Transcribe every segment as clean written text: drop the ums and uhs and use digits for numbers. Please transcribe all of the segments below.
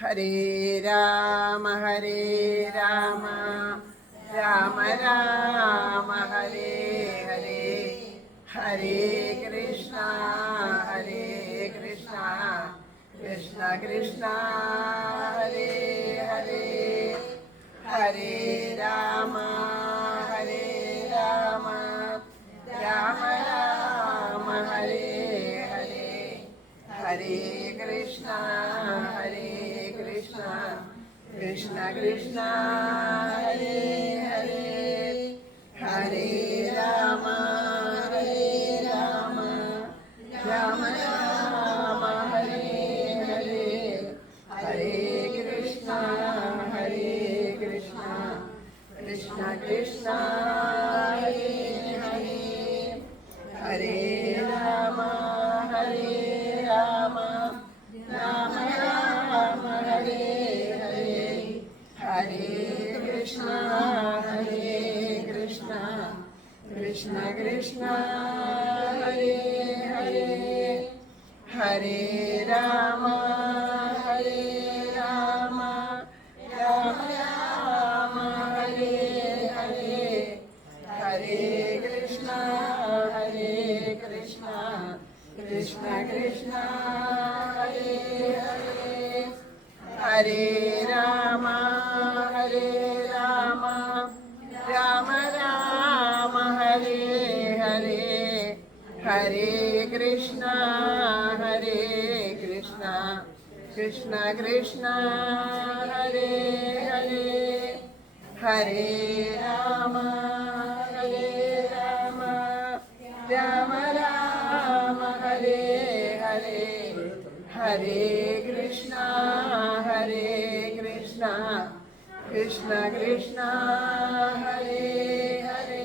ഹരേ രാമ രാമ രാമ ഹരേ ഹരേ, ഹരേ കൃഷ്ണ കൃഷ്ണ കൃഷ്ണ ഹരേ ഹരേ, ഹരേ രാമ രാമ രാമ ഹരേ ഹരേ, ഹരേ കൃഷ്ണ കൃഷ്ണ കൃഷ്ണ ഹരേ ഹരേ, ഹരേ രാമ രാമ രാമ ഹരേ ഹരേ, ഹരേ കൃഷ്ണ കൃഷ്ണ കൃഷ്ണ ഹരേ ഹരേ, ഹരേ രാമ രാമ ഹരേ ഹരേ, ഹരേ കൃഷ്ണ കൃഷ്ണ കൃഷ്ണ ഹരേ ഹരേ, ഹരേ രാമ രാമ ഹരേ ഹരേ, ഹരേ കൃഷ്ണ കൃഷ്ണ കൃഷ്ണ ഹരേ ഹരേ, ഹരേ രാമ രാമ ഹരേ ഹരേ, ഹരേ കൃഷ്ണ കൃഷ്ണ കൃഷ്ണ ഹരേ ഹരേ, ഹരേ രാമ രാമ ഹരേ ഹരേ, ഹരേ കൃഷ്ണ കൃഷ്ണ കൃഷ്ണ ഹരേ ഹരേ,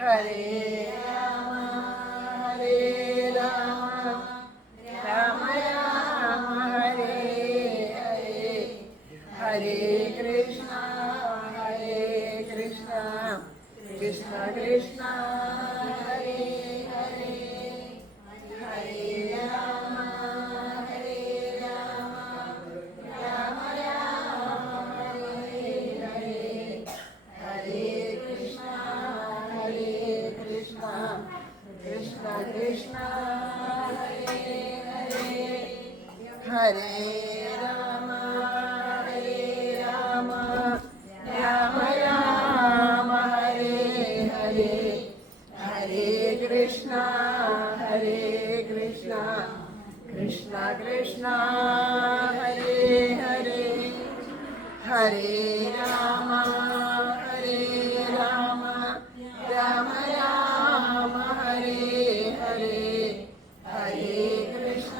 ഹരേ രാമ രാമ ഹരേ ഹരേ, ഹരേ കൃഷ്ണ കൃഷ്ണ കൃഷ്ണ ഹരേ ഹരേ, ഹരേ രാമ രാമ ഹരേ ഹരേ, ഹരേ കൃഷ്ണ കൃഷ്ണ കൃഷ്ണ ഹരേ ഹരേ, ഹരേ രാമ രാമ ഹരേ ഹരേ, ഹരേ കൃഷ്ണ കൃഷ്ണ കൃഷ്ണ ഹരേ ഹരേ, ഹരേ രാമ രാമ ഹരേ ഹരേ, ഹരേ കൃഷ്ണ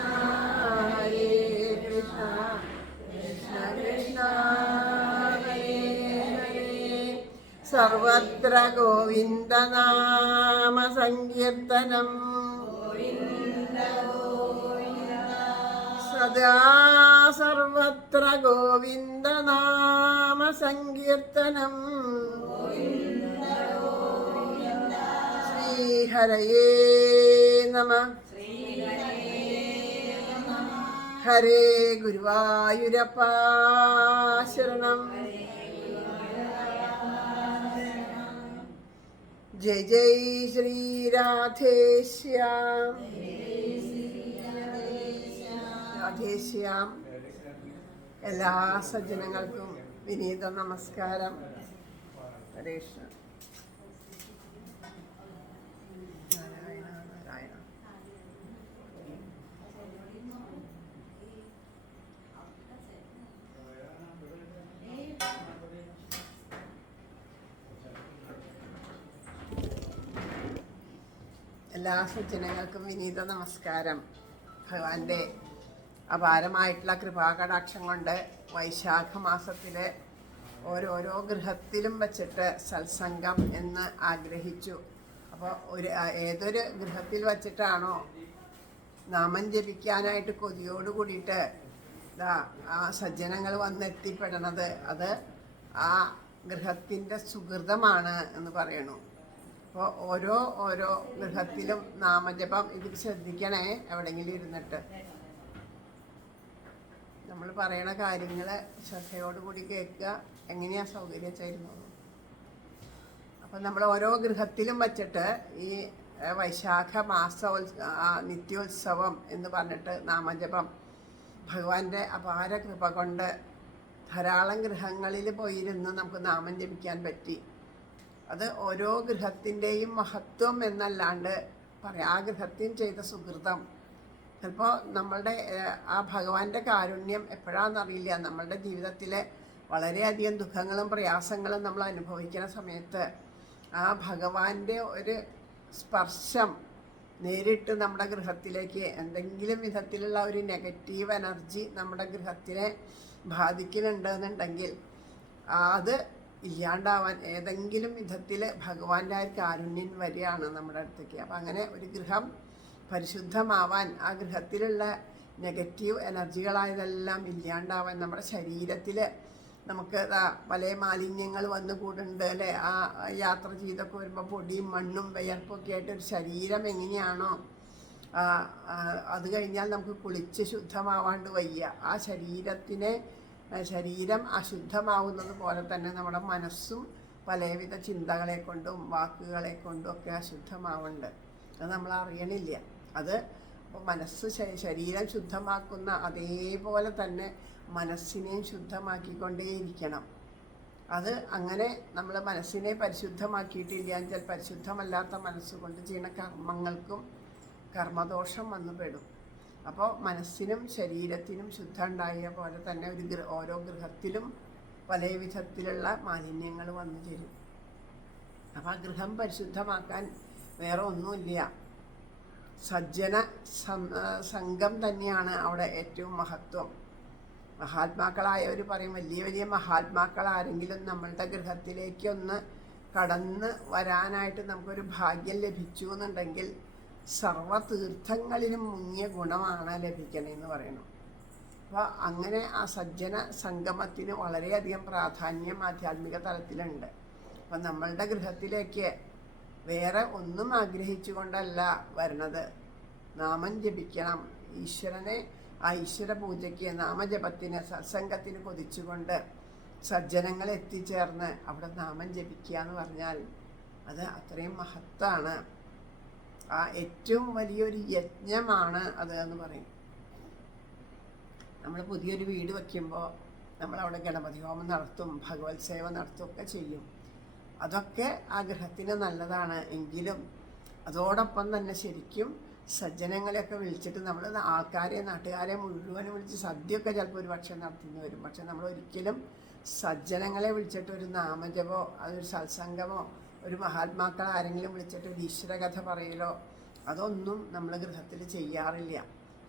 കൃഷ്ണ കൃഷ്ണ ഹരേ ഹരേ, സർവത്ര ഗോവിന്ദനാമ സങ്കീർത്തനം സദാ സർവത്ര ഗോവിന്ദനാമ സങ്കീർത്തനം, ശ്രീഹരയേ നമഃ. ഹരേ ഗുരുവായൂരപ്പ ശരണം. ജയ ജയ ശ്രീ രാധേശ്യാം. രാധേശ്യാം. എല്ലാ സജ്ജനങ്ങൾക്കും വിനീത നമസ്കാരം. ഹരേ കൃഷ്ണ. നാരായണ നാരായണ. എല്ലാ സജ്ജനങ്ങൾക്കും വിനീത നമസ്കാരം. ഭഗവാന്റെ അപാരമായിട്ടുള്ള കൃപാകടാക്ഷം കൊണ്ട് വൈശാഖ മാസത്തിലെ ഓരോരോ ഗൃഹത്തിലും വച്ചിട്ട് സത്സംഗം എന്ന് ആഗ്രഹിച്ചു. അപ്പോൾ ഏതൊരു ഗൃഹത്തിൽ വച്ചിട്ടാണോ നാമം ജപിക്കാനായിട്ട് കൊതിയോട് കൂടിയിട്ട് ആ സജ്ജനങ്ങൾ വന്നെത്തിപ്പെടണത്, അത് ആ ഗൃഹത്തിൻ്റെ സുഹൃതമാണ് എന്ന് പറയണു. അപ്പോൾ ഓരോ ഗൃഹത്തിലും നാമജപം ഇതിൽ ശ്രദ്ധിക്കണേ. എവിടെയെങ്കിലും ഇരുന്നിട്ട് നമ്മൾ പറയണ കാര്യങ്ങൾ ശ്രദ്ധയോടുകൂടി കേൾക്കുക, എങ്ങനെയാ സൗകര്യം ചെയ്യുന്നത്. അപ്പം നമ്മൾ ഓരോ ഗൃഹത്തിലും വച്ചിട്ട് ഈ വൈശാഖ നിത്യോത്സവം എന്ന് പറഞ്ഞിട്ട് നാമജപം ഭഗവാന്റെ അപാര കൃപ കൊണ്ട് ധാരാളം ഗൃഹങ്ങളിൽ പോയിരുന്ന് നമുക്ക് നാമം ജപിക്കാൻ പറ്റി. അത് ഓരോ ഗൃഹത്തിൻ്റെയും മഹത്വം എന്നല്ലാണ്ട് പറയാം, ആ ഗൃഹത്തിൽ ചെയ്ത സുഹൃതം. ചിലപ്പോൾ നമ്മളുടെ ആ ഭഗവാന്റെ കാരുണ്യം എപ്പോഴാണെന്നറിയില്ല. നമ്മളുടെ ജീവിതത്തിലെ വളരെയധികം ദുഃഖങ്ങളും പ്രയാസങ്ങളും നമ്മൾ അനുഭവിക്കുന്ന സമയത്ത് ആ ഭഗവാന്റെ ഒരു സ്പർശം നേരിട്ട് നമ്മുടെ ഗൃഹത്തിലേക്ക് എന്തെങ്കിലും വിധത്തിലുള്ള ഒരു നെഗറ്റീവ് എനർജി നമ്മുടെ ഗൃഹത്തിനെ ബാധിക്കുന്നുണ്ടെന്നുണ്ടെങ്കിൽ അത് ഇല്ലാണ്ടാവാൻ ഏതെങ്കിലും വിധത്തിൽ ഭഗവാന്റെ ആ ഒരു കാരുണ്യം വരികയാണ് നമ്മുടെ അടുത്തേക്ക്. അപ്പം അങ്ങനെ ഒരു ഗൃഹം പരിശുദ്ധമാവാൻ, ആ ഗൃഹത്തിലുള്ള നെഗറ്റീവ് എനർജികളായതെല്ലാം ഇല്ലാണ്ടാവാൻ, നമ്മുടെ ശരീരത്തിൽ നമുക്ക് പല മാലിന്യങ്ങൾ വന്നു കൂടുന്നുണ്ട് അല്ലേ. ആ യാത്ര ചെയ്തൊക്കെ വരുമ്പോൾ പൊടിയും മണ്ണും വിയർപ്പൊക്കെ ആയിട്ട് ഒരു ശരീരം എങ്ങനെയാണോ അത് കഴിഞ്ഞാൽ നമുക്ക് കുളിച്ച് ശുദ്ധമാവാണ്ട് വയ്യ. ആ ശരീരം അശുദ്ധമാവുന്നത് പോലെ തന്നെ നമ്മുടെ മനസ്സും പലവിധ ചിന്തകളെ കൊണ്ടും വാക്കുകളെ കൊണ്ടും ഒക്കെ അശുദ്ധമാവുന്നുണ്ട്. അത് നമ്മൾ അറിയണില്ല. അത് മനസ്സ് ശരീരം ശുദ്ധമാക്കുന്ന അതേപോലെ തന്നെ മനസ്സിനെയും ശുദ്ധമാക്കിക്കൊണ്ടേയിരിക്കണം. അത് അങ്ങനെ നമ്മൾ മനസ്സിനെ പരിശുദ്ധമാക്കിയിട്ടില്ല എന്നുവെച്ചാൽ പരിശുദ്ധമല്ലാത്ത മനസ്സുകൊണ്ട് ചെയ്യുന്ന കർമ്മങ്ങൾക്കും കർമ്മദോഷം വന്നുപെടും. അപ്പോൾ മനസ്സിനും ശരീരത്തിനും ശുദ്ധം ഉണ്ടായ പോലെ തന്നെ ഓരോ ഗൃഹത്തിലും പല വിധത്തിലുള്ള മാലിന്യങ്ങൾ വന്നു ചേരും. അപ്പോൾ ആ ഗൃഹം പരിശുദ്ധമാക്കാൻ വേറെ ഒന്നുമില്ല, സജ്ജന സംഘം തന്നെയാണ് അവിടെ ഏറ്റവും മഹത്വം. മഹാത്മാക്കളായവർ പറയും, വലിയ വലിയ മഹാത്മാക്കൾ ആരെങ്കിലും നമ്മളുടെ ഗൃഹത്തിലേക്കൊന്ന് കടന്ന് വരാനായിട്ട് നമുക്കൊരു ഭാഗ്യം ലഭിച്ചു എന്നുണ്ടെങ്കിൽ സർവ്വതീർത്ഥങ്ങളിലും മുങ്ങിയ ഗുണമാണ് ലഭിക്കണമെന്ന് പറയണം. അപ്പോൾ അങ്ങനെ ആ സജ്ജന സംഗമത്തിന് വളരെയധികം പ്രാധാന്യം ആധ്യാത്മിക തലത്തിലുണ്ട്. അപ്പം നമ്മളുടെ ഗൃഹത്തിലേക്ക് വേറെ ഒന്നും ആഗ്രഹിച്ചുകൊണ്ടല്ല വരണത്. നാമം ജപിക്കണം, ഈശ്വരനെ ആ ഈശ്വര പൂജയ്ക്ക് നാമജപത്തിന് സത്സംഗത്തിന് കൊതിച്ചുകൊണ്ട് സജ്ജനങ്ങൾ എത്തിച്ചേർന്ന് അവിടെ നാമം ജപിക്കുക എന്ന് പറഞ്ഞാൽ അത് അത്രയും മഹത്താണ്. ആ ഏറ്റവും വലിയൊരു യജ്ഞമാണ് അത് എന്ന് പറയും. നമ്മൾ പുതിയൊരു വീട് വയ്ക്കുമ്പോൾ നമ്മളവിടെ ഗണപതി ഹോമം നടത്തും, ഭഗവത് സേവ നടത്തും ഒക്കെ ചെയ്യും. അതൊക്കെ ആ ഗൃഹത്തിന് നല്ലതാണ്. എങ്കിലും അതോടൊപ്പം തന്നെ ശരിക്കും സജ്ജനങ്ങളെയൊക്കെ വിളിച്ചിട്ട് നമ്മൾ നാട്ടുകാരെ മുഴുവനും വിളിച്ച് സദ്യയൊക്കെ ചിലപ്പോൾ ഒരു പക്ഷേ നടത്തുന്നു വരും. പക്ഷെ നമ്മൾ ഒരിക്കലും സജ്ജനങ്ങളെ വിളിച്ചിട്ട് ഒരു നാമജപോ അതൊരു സത്സംഗമോ ഒരു മഹാത്മാക്കളെ ആരെങ്കിലും വിളിച്ചിട്ട് ഒരു ഈശ്വരകഥ പറയലോ അതൊന്നും നമ്മൾ ഗൃഹത്തിൽ ചെയ്യാറില്ല.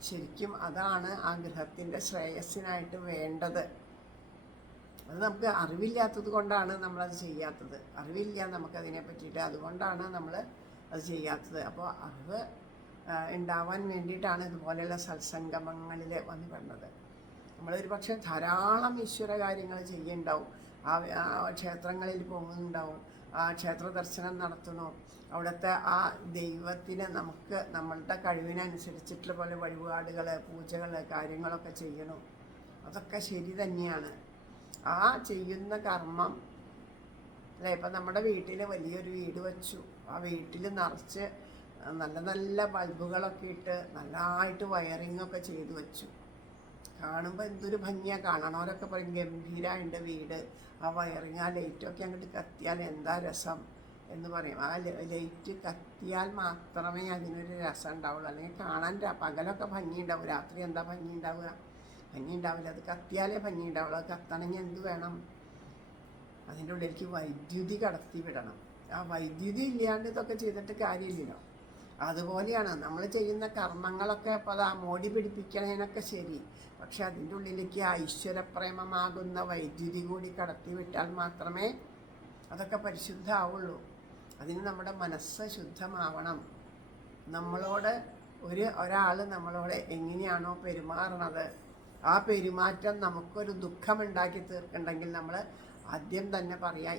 ശരിക്കും അതാണ് ആ ഗൃഹത്തിൻ്റെ ശ്രേയസ്സിനായിട്ട് വേണ്ടത്. അത് നമുക്ക് അറിവില്ലാത്തത് കൊണ്ടാണ് നമ്മളത് ചെയ്യാത്തത്. അറിവില്ല നമുക്കതിനെ പറ്റിയിട്ട്, അതുകൊണ്ടാണ് നമ്മൾ അത് ചെയ്യാത്തത്. അപ്പോൾ അറിവ് ഉണ്ടാവാൻ വേണ്ടിയിട്ടാണ് ഇതുപോലെയുള്ള സത്സംഗമങ്ങളിൽ വന്നു പെടുന്നത്. നമ്മളൊരു പക്ഷേ ധാരാളം ഈശ്വര കാര്യങ്ങൾ ചെയ്യുന്നുണ്ടാവും, ആ ക്ഷേത്രങ്ങളിൽ പോകുന്നുണ്ടാവും, ആ ക്ഷേത്ര ദർശനം നടത്തണോ, അവിടുത്തെ ആ ദൈവത്തിന് നമുക്ക് നമ്മളുടെ കഴിവിനനുസരിച്ചിട്ടുള്ള പോലെ വഴിപാടുകൾ പൂജകൾ കാര്യങ്ങളൊക്കെ ചെയ്യണം. അതൊക്കെ ശരി തന്നെയാണ്. ആ ചെയ്യുന്ന കർമ്മം അല്ലേ. ഇപ്പം നമ്മുടെ വീട്ടിൽ വലിയൊരു വീട് വച്ചു, ആ വീട്ടിൽ നിറച്ച് നല്ല നല്ല ബൾബുകളൊക്കെ ഇട്ട് നല്ലതായിട്ട് വയറിങ്ങൊക്കെ ചെയ്തു വെച്ചു. കാണുമ്പോൾ എന്തൊരു ഭംഗിയാണ്, കാണണവരൊക്കെ പറയും ഗംഭീരമായിട്ട് വീട്, ആ വയറിങ് ആ ലൈറ്റൊക്കെ അങ്ങോട്ട് കത്തിയാൽ എന്താ രസം എന്ന് പറയും. ആ ലൈറ്റ് കത്തിയാൽ മാത്രമേ അതിനൊരു രസം ഉണ്ടാവുള്ളൂ. അല്ലെങ്കിൽ കാണാൻ പകലൊക്കെ ഭംഗി ഉണ്ടാവും, രാത്രി എന്താ ഭംഗി ഉണ്ടാവുക? ഭംഗി ഉണ്ടാവില്ല. അത് കത്തിയാലേ ഭംഗി ഉണ്ടാവുള്ളൂ. അത് കത്തണമെങ്കിൽ എന്ത് വേണം? അതിൻ്റെ ഉള്ളിലേക്ക് വൈദ്യുതി കടത്തി വിടണം. ആ വൈദ്യുതി ഇല്ലാണ്ട് ഇതൊക്കെ ചെയ്തിട്ട് കാര്യമില്ലല്ലോ. അതുപോലെയാണ് നമ്മൾ ചെയ്യുന്ന കർമ്മങ്ങളൊക്കെ. അപ്പോൾ അത് ആ മോടി പിടിപ്പിക്കണതിനൊക്കെ ശരി, പക്ഷെ അതിൻ്റെ ഉള്ളിലേക്ക് ഐശ്വര്യപ്രേമമാകുന്ന വൈദ്യുതി കൂടി കടത്തി വിട്ടാൽ മാത്രമേ അതൊക്കെ പരിശുദ്ധമാവുള്ളൂ. അതിന് നമ്മുടെ മനസ്സ് ശുദ്ധമാവണം. നമ്മളോട് ഒരാൾ നമ്മളോട് എങ്ങനെയാണോ പെരുമാറണത്, ആ പെരുമാറ്റം നമുക്കൊരു ദുഃഖമുണ്ടാക്കി തീർക്കണ്ടെങ്കിൽ നമ്മൾ ആദ്യം തന്നെ പറയാം,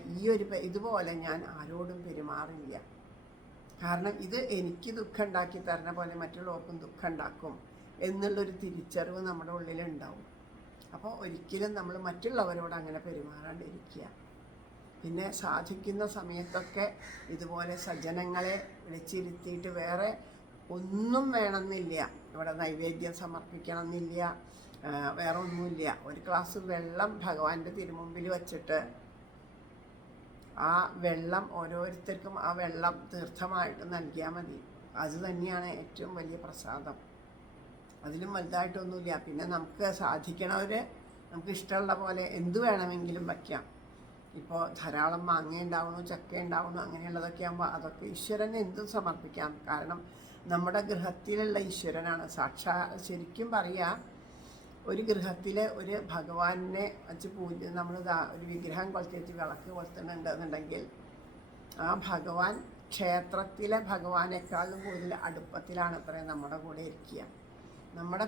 ഇതുപോലെ ഞാൻ ആരോടും പെരുമാറില്ല. കാരണം ഇത് എനിക്ക് ദുഃഖം ഉണ്ടാക്കി തരുന്ന പോലെ മറ്റുള്ളവർക്കും ദുഃഖം ഉണ്ടാക്കും എന്നുള്ളൊരു തിരിച്ചറിവ് നമ്മുടെ ഉള്ളിലുണ്ടാവും. അപ്പോൾ ഒരിക്കലും നമ്മൾ മറ്റുള്ളവരോട് അങ്ങനെ പെരുമാറാണ്ടിരിക്കുക. പിന്നെ സാധിക്കുന്ന സമയത്തൊക്കെ ഇതുപോലെ സജ്ജനങ്ങളെ വിളിച്ചിരുത്തിയിട്ട് വേറെ ഒന്നും വേണമെന്നില്ല, ഇവിടെ നൈവേദ്യം സമർപ്പിക്കണമെന്നില്ല, വേറെ ഒന്നുമില്ല. ഒരു ഗ്ലാസ് വെള്ളം ഭഗവാന്റെ തിരുമുമ്പിൽ വച്ചിട്ട് ആ വെള്ളം ഓരോരുത്തർക്കും ആ വെള്ളം തീർത്ഥമായിട്ട് നൽകിയാൽ മതി. അത് തന്നെയാണ് ഏറ്റവും വലിയ പ്രസാദം. അതിലും വലുതായിട്ടൊന്നുമില്ല. പിന്നെ നമുക്ക് സാധിക്കണവർ നമുക്ക് ഇഷ്ടമുള്ള പോലെ എന്ത് വേണമെങ്കിലും വയ്ക്കാം. ഇപ്പോൾ ധാരാളം മാങ്ങ ഉണ്ടാവണു, ചക്ക ഉണ്ടാവണു, അങ്ങനെയുള്ളതൊക്കെ ആകുമ്പോൾ അതൊക്കെ ഈശ്വരനെ എന്തും സമർപ്പിക്കാം. കാരണം നമ്മുടെ ഗൃഹത്തിലുള്ള ഈശ്വരനാണ് ശരിക്കും പറയുക. ഒരു ഗൃഹത്തിൽ ഒരു ഭഗവാനെ വച്ച് നമ്മൾ ഒരു വിഗ്രഹം കൊളുത്തി വിളക്ക് കൊളുത്തുന്നുണ്ട് എന്നുണ്ടെങ്കിൽ ആ ഭഗവാൻ ക്ഷേത്രത്തിലെ ഭഗവാനേക്കാളും കൂടുതൽ അടുപ്പത്തിലാണ് അത്രയും നമ്മുടെ കൂടെ ഇരിക്കുക. നമ്മുടെ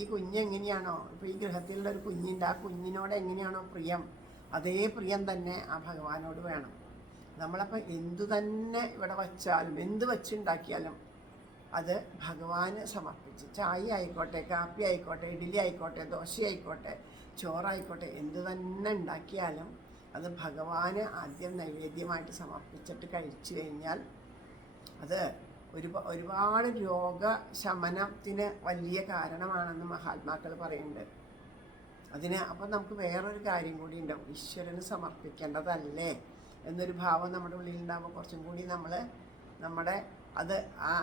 ഈ കുഞ്ഞ് എങ്ങനെയാണോ, ഇപ്പോൾ ഈ ഗൃഹത്തിലുള്ള ഒരു കുഞ്ഞുണ്ട്, ആ കുഞ്ഞിനോട് എങ്ങനെയാണോ പ്രിയം, അതേ പ്രിയം തന്നെ ആ ഭഗവാനോട് വേണം. നമ്മളപ്പോൾ എന്തു തന്നെ ഇവിടെ വച്ചാലും, എന്ത് വച്ചുണ്ടാക്കിയാലും അത് ഭഗവാന് സമർപ്പിച്ച്, ചായ ആയിക്കോട്ടെ, കാപ്പി ആയിക്കോട്ടെ, ഇഡ്ഡലി ആയിക്കോട്ടെ, ദോശ ആയിക്കോട്ടെ, ചോറായിക്കോട്ടെ, എന്ത് തന്നെ ഉണ്ടാക്കിയാലും അത് ഭഗവാന് ആദ്യം നൈവേദ്യമായിട്ട് സമർപ്പിച്ചിട്ട് കഴിച്ചു കഴിഞ്ഞാൽ അത് ഒരുപാട് രോഗശമനത്തിന് വലിയ കാരണമാണെന്ന് മഹാത്മാക്കൾ പറയുന്നുണ്ട്. അപ്പം നമുക്ക് വേറൊരു കാര്യം കൂടി ഉണ്ടാവും, ഈശ്വരന് സമർപ്പിക്കേണ്ടതല്ലേ എന്നൊരു ഭാവം നമ്മുടെ ഉള്ളിൽ ഉണ്ടാകുമ്പോൾ കുറച്ചും കൂടി നമ്മുടെ അത് ആ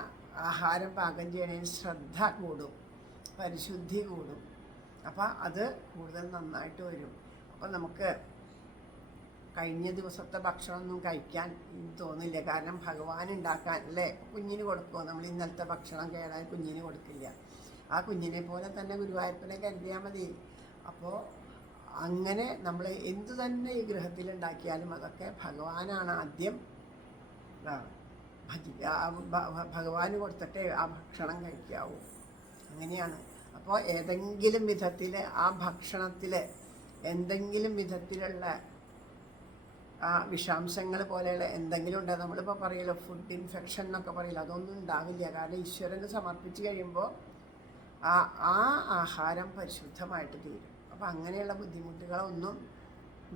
ആഹാരം പാകം ചെയ്യണതിന് ശ്രദ്ധ കൂടും, പരിശുദ്ധി കൂടും. അപ്പം അത് കൂടുതൽ നന്നായിട്ട് വരും. അപ്പം നമുക്ക് കഴിഞ്ഞ ദിവസത്തെ ഭക്ഷണമൊന്നും കഴിക്കാൻ തോന്നില്ല. കാരണം ഭഗവാൻ ഉണ്ടാക്കാൻ അല്ലേ, കുഞ്ഞിന് കൊടുക്കുമോ നമ്മൾ? ഇന്നലത്തെ ഭക്ഷണം കേടാൻ കുഞ്ഞിന് കൊടുക്കില്ല. ആ കുഞ്ഞിനെ പോലെ തന്നെ ഗുരുവായൂരപ്പനെ കരുതിയാൽ മതി. അപ്പോൾ അങ്ങനെ നമ്മൾ എന്തു തന്നെ ഈ ഗൃഹത്തിലുണ്ടാക്കിയാലും അതൊക്കെ ഭഗവാനാണ് ആദ്യം ഭഗവാന് കൊടുത്തിട്ടേ ആ ഭക്ഷണം കഴിക്കാവൂ. അങ്ങനെയാണ്. അപ്പോൾ ഏതെങ്കിലും വിധത്തിൽ ആ ഭക്ഷണത്തിൽ എന്തെങ്കിലും വിധത്തിലുള്ള ആ വിഷാംശങ്ങൾ പോലെയുള്ള എന്തെങ്കിലും ഉണ്ട്, നമ്മളിപ്പോൾ പറയല്ലോ ഫുഡ് ഇൻഫെക്ഷൻ എന്നൊക്കെ പറയില്ല, അതൊന്നും ഉണ്ടാവില്ല. കാരണം ഈശ്വരന് സമർപ്പിച്ച് കഴിയുമ്പോൾ ആ ആഹാരം പരിശുദ്ധമായിട്ട് തീരും. അപ്പോൾ അങ്ങനെയുള്ള ബുദ്ധിമുട്ടുകളൊന്നും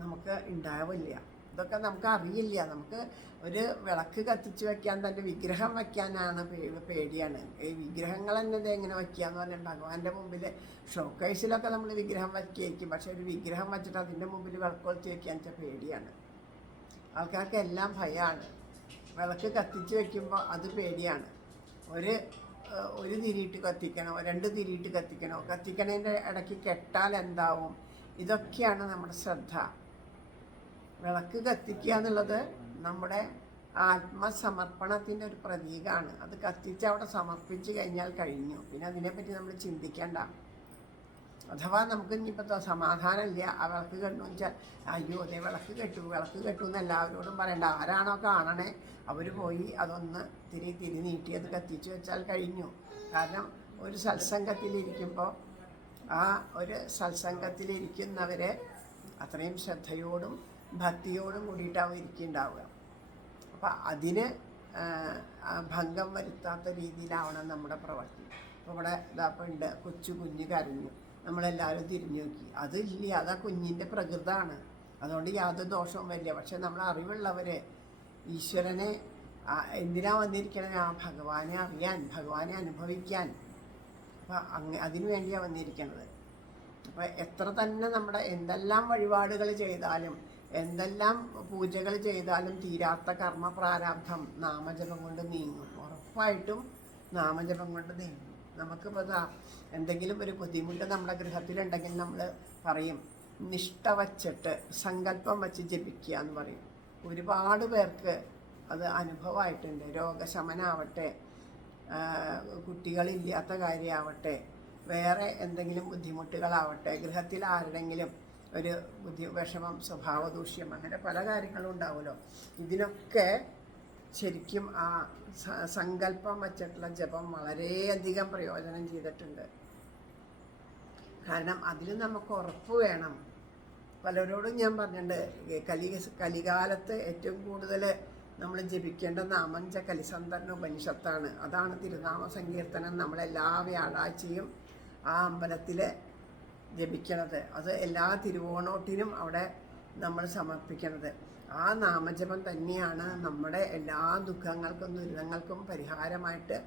നമുക്ക് ഉണ്ടാവില്ല. ഇതൊക്കെ നമുക്ക് അറിയില്ല. നമുക്ക് ഒരു വിളക്ക് കത്തിച്ച് വയ്ക്കാൻ തന്നെ, വിഗ്രഹം വയ്ക്കാനാണ് പേടിയാണ്. ഈ വിഗ്രഹങ്ങൾ തന്നെ എങ്ങനെ വയ്ക്കുക എന്ന് പറഞ്ഞാൽ ഭഗവാന്റെ മുമ്പിൽ ഷോക്കേസിലൊക്കെ നമ്മൾ വിഗ്രഹം വയ്ക്കും. പക്ഷെ ഒരു വിഗ്രഹം വച്ചിട്ട് അതിൻ്റെ മുമ്പിൽ വിളക്ക് കൊളുത്തി വയ്ക്കാൻ വെച്ചാൽ പേടിയാണ്. ആൾക്കാർക്ക് എല്ലാം ഭയമാണ്. വിളക്ക് കത്തിച്ച് വയ്ക്കുമ്പോൾ അത് പേടിയാണ്. ഒരു തിരിയിട്ട് കത്തിക്കണോ, 2 തിരിയിട്ട് കത്തിക്കണോ, കത്തിക്കണതിൻ്റെ ഇടയ്ക്ക് കെട്ടാൽ എന്താവും, ഇതൊക്കെയാണ് നമ്മുടെ ശ്രദ്ധ. വിളക്ക് കത്തിക്കുക എന്നുള്ളത് നമ്മുടെ ആത്മസമർപ്പണത്തിൻ്റെ ഒരു പ്രതീകമാണ്. അത് കത്തിച്ച് അവിടെ സമർപ്പിച്ച് കഴിഞ്ഞാൽ കഴിഞ്ഞു. പിന്നെ അതിനെപ്പറ്റി നമ്മൾ ചിന്തിക്കേണ്ട. അഥവാ നമുക്ക് ഇനിയിപ്പോൾ സമാധാനമില്ല, ആ വിളക്ക് കെട്ടു വെച്ചാൽ അയ്യോ അതേ വിളക്ക് കെട്ടു എന്ന് എല്ലാവരോടും പറയണ്ട. ആരാണോ കാണണേ അവർ പോയി അതൊന്ന് തിരി നീട്ടി അത് കത്തിച്ച് വെച്ചാൽ കഴിഞ്ഞു. കാരണം ഒരു സത്സംഗത്തിലിരിക്കുമ്പോൾ ആ ഒരു സത്സംഗത്തിലിരിക്കുന്നവരെ അത്രയും ശ്രദ്ധയോടും ഭക്തിയോടും കൂടിയിട്ടാവും ഇരിക്കുന്നുണ്ടാവുക. അപ്പം അതിന് ഭംഗം വരുത്താത്ത രീതിയിലാവണം നമ്മുടെ പ്രവൃത്തി. അപ്പോൾ ഇവിടെ ഇതാപ്പോൾ ഉണ്ട്, കൊച്ചു കുഞ്ഞ് കരഞ്ഞു, നമ്മളെല്ലാവരും തിരിഞ്ഞു നോക്കി. അതില്ല, അതാ കുഞ്ഞിൻ്റെ പ്രകൃതമാണ്. അതുകൊണ്ട് യാതൊരു ദോഷവും വരില്ല. പക്ഷെ നമ്മൾ അറിവുള്ളവർ ഈശ്വരനെ എന്തിനാ വന്നിരിക്കണത്? ആ ഭഗവാനെ അറിയാൻ, ഭഗവാനെ അനുഭവിക്കാൻ. അപ്പം അതിനു വേണ്ടിയാണ് വന്നിരിക്കുന്നത്. അപ്പം എത്ര തന്നെ നമ്മുടെ എന്തെല്ലാം വഴിപാടുകൾ ചെയ്താലും, എന്തെല്ലാം പൂജകൾ ചെയ്താലും തീരാത്ത കർമ്മ പ്രാരാബ്ധം നാമജപം കൊണ്ട് നീങ്ങും. ഉറപ്പായിട്ടും നാമജപം കൊണ്ട് നീങ്ങും. നമുക്കിപ്പോൾ എന്തെങ്കിലും ഒരു ബുദ്ധിമുട്ട് നമ്മുടെ ഗൃഹത്തിലുണ്ടെങ്കിൽ നമ്മൾ പറയും നിഷ്ഠ വച്ചിട്ട് സങ്കല്പം വച്ച് ജപിക്കുക എന്ന് പറയും. ഒരുപാട് പേർക്ക് അത് അനുഭവമായിട്ടുണ്ട്. രോഗശമനാവട്ടെ, കുട്ടികളില്ലാത്ത കാര്യമാവട്ടെ, വേറെ എന്തെങ്കിലും ബുദ്ധിമുട്ടുകളാവട്ടെ, ഗൃഹത്തിൽ ആരുടെങ്കിലും ഒരു വിഷമം, സ്വഭാവദൂഷ്യം, അങ്ങനെ പല കാര്യങ്ങളും ഉണ്ടാവുമല്ലോ. ഇതിനൊക്കെ ശരിക്കും ആ സങ്കല്പം വച്ചിട്ടുള്ള ജപം വളരെയധികം പ്രയോജനം ചെയ്തിട്ടുണ്ട്. കാരണം അതിൽ നമുക്ക് ഉറപ്പ് വേണം. പലരോടും ഞാൻ പറഞ്ഞിട്ടുണ്ട്, കലികാലത്ത് ഏറ്റവും കൂടുതൽ നമ്മൾ ജപിക്കേണ്ട നാമം കലിസന്ധരണ ഉപനിഷത്താണ്. അതാണ് തിരുനാമ സങ്കീർത്തനം. നമ്മളെല്ലാ വ്യാഴാഴ്ചയും ആ അമ്പലത്തിൽ ജപിക്കണത്. അത് എല്ലാ തിരുവോണോട്ടിനും അവിടെ നമ്മൾ സമർപ്പിക്കണത്. ആ നാമജപം തന്നെയാണ് നമ്മുടെ എല്ലാ ദുഃഖങ്ങൾക്കും ദുരിതങ്ങൾക്കും പരിഹാരമായിട്ട്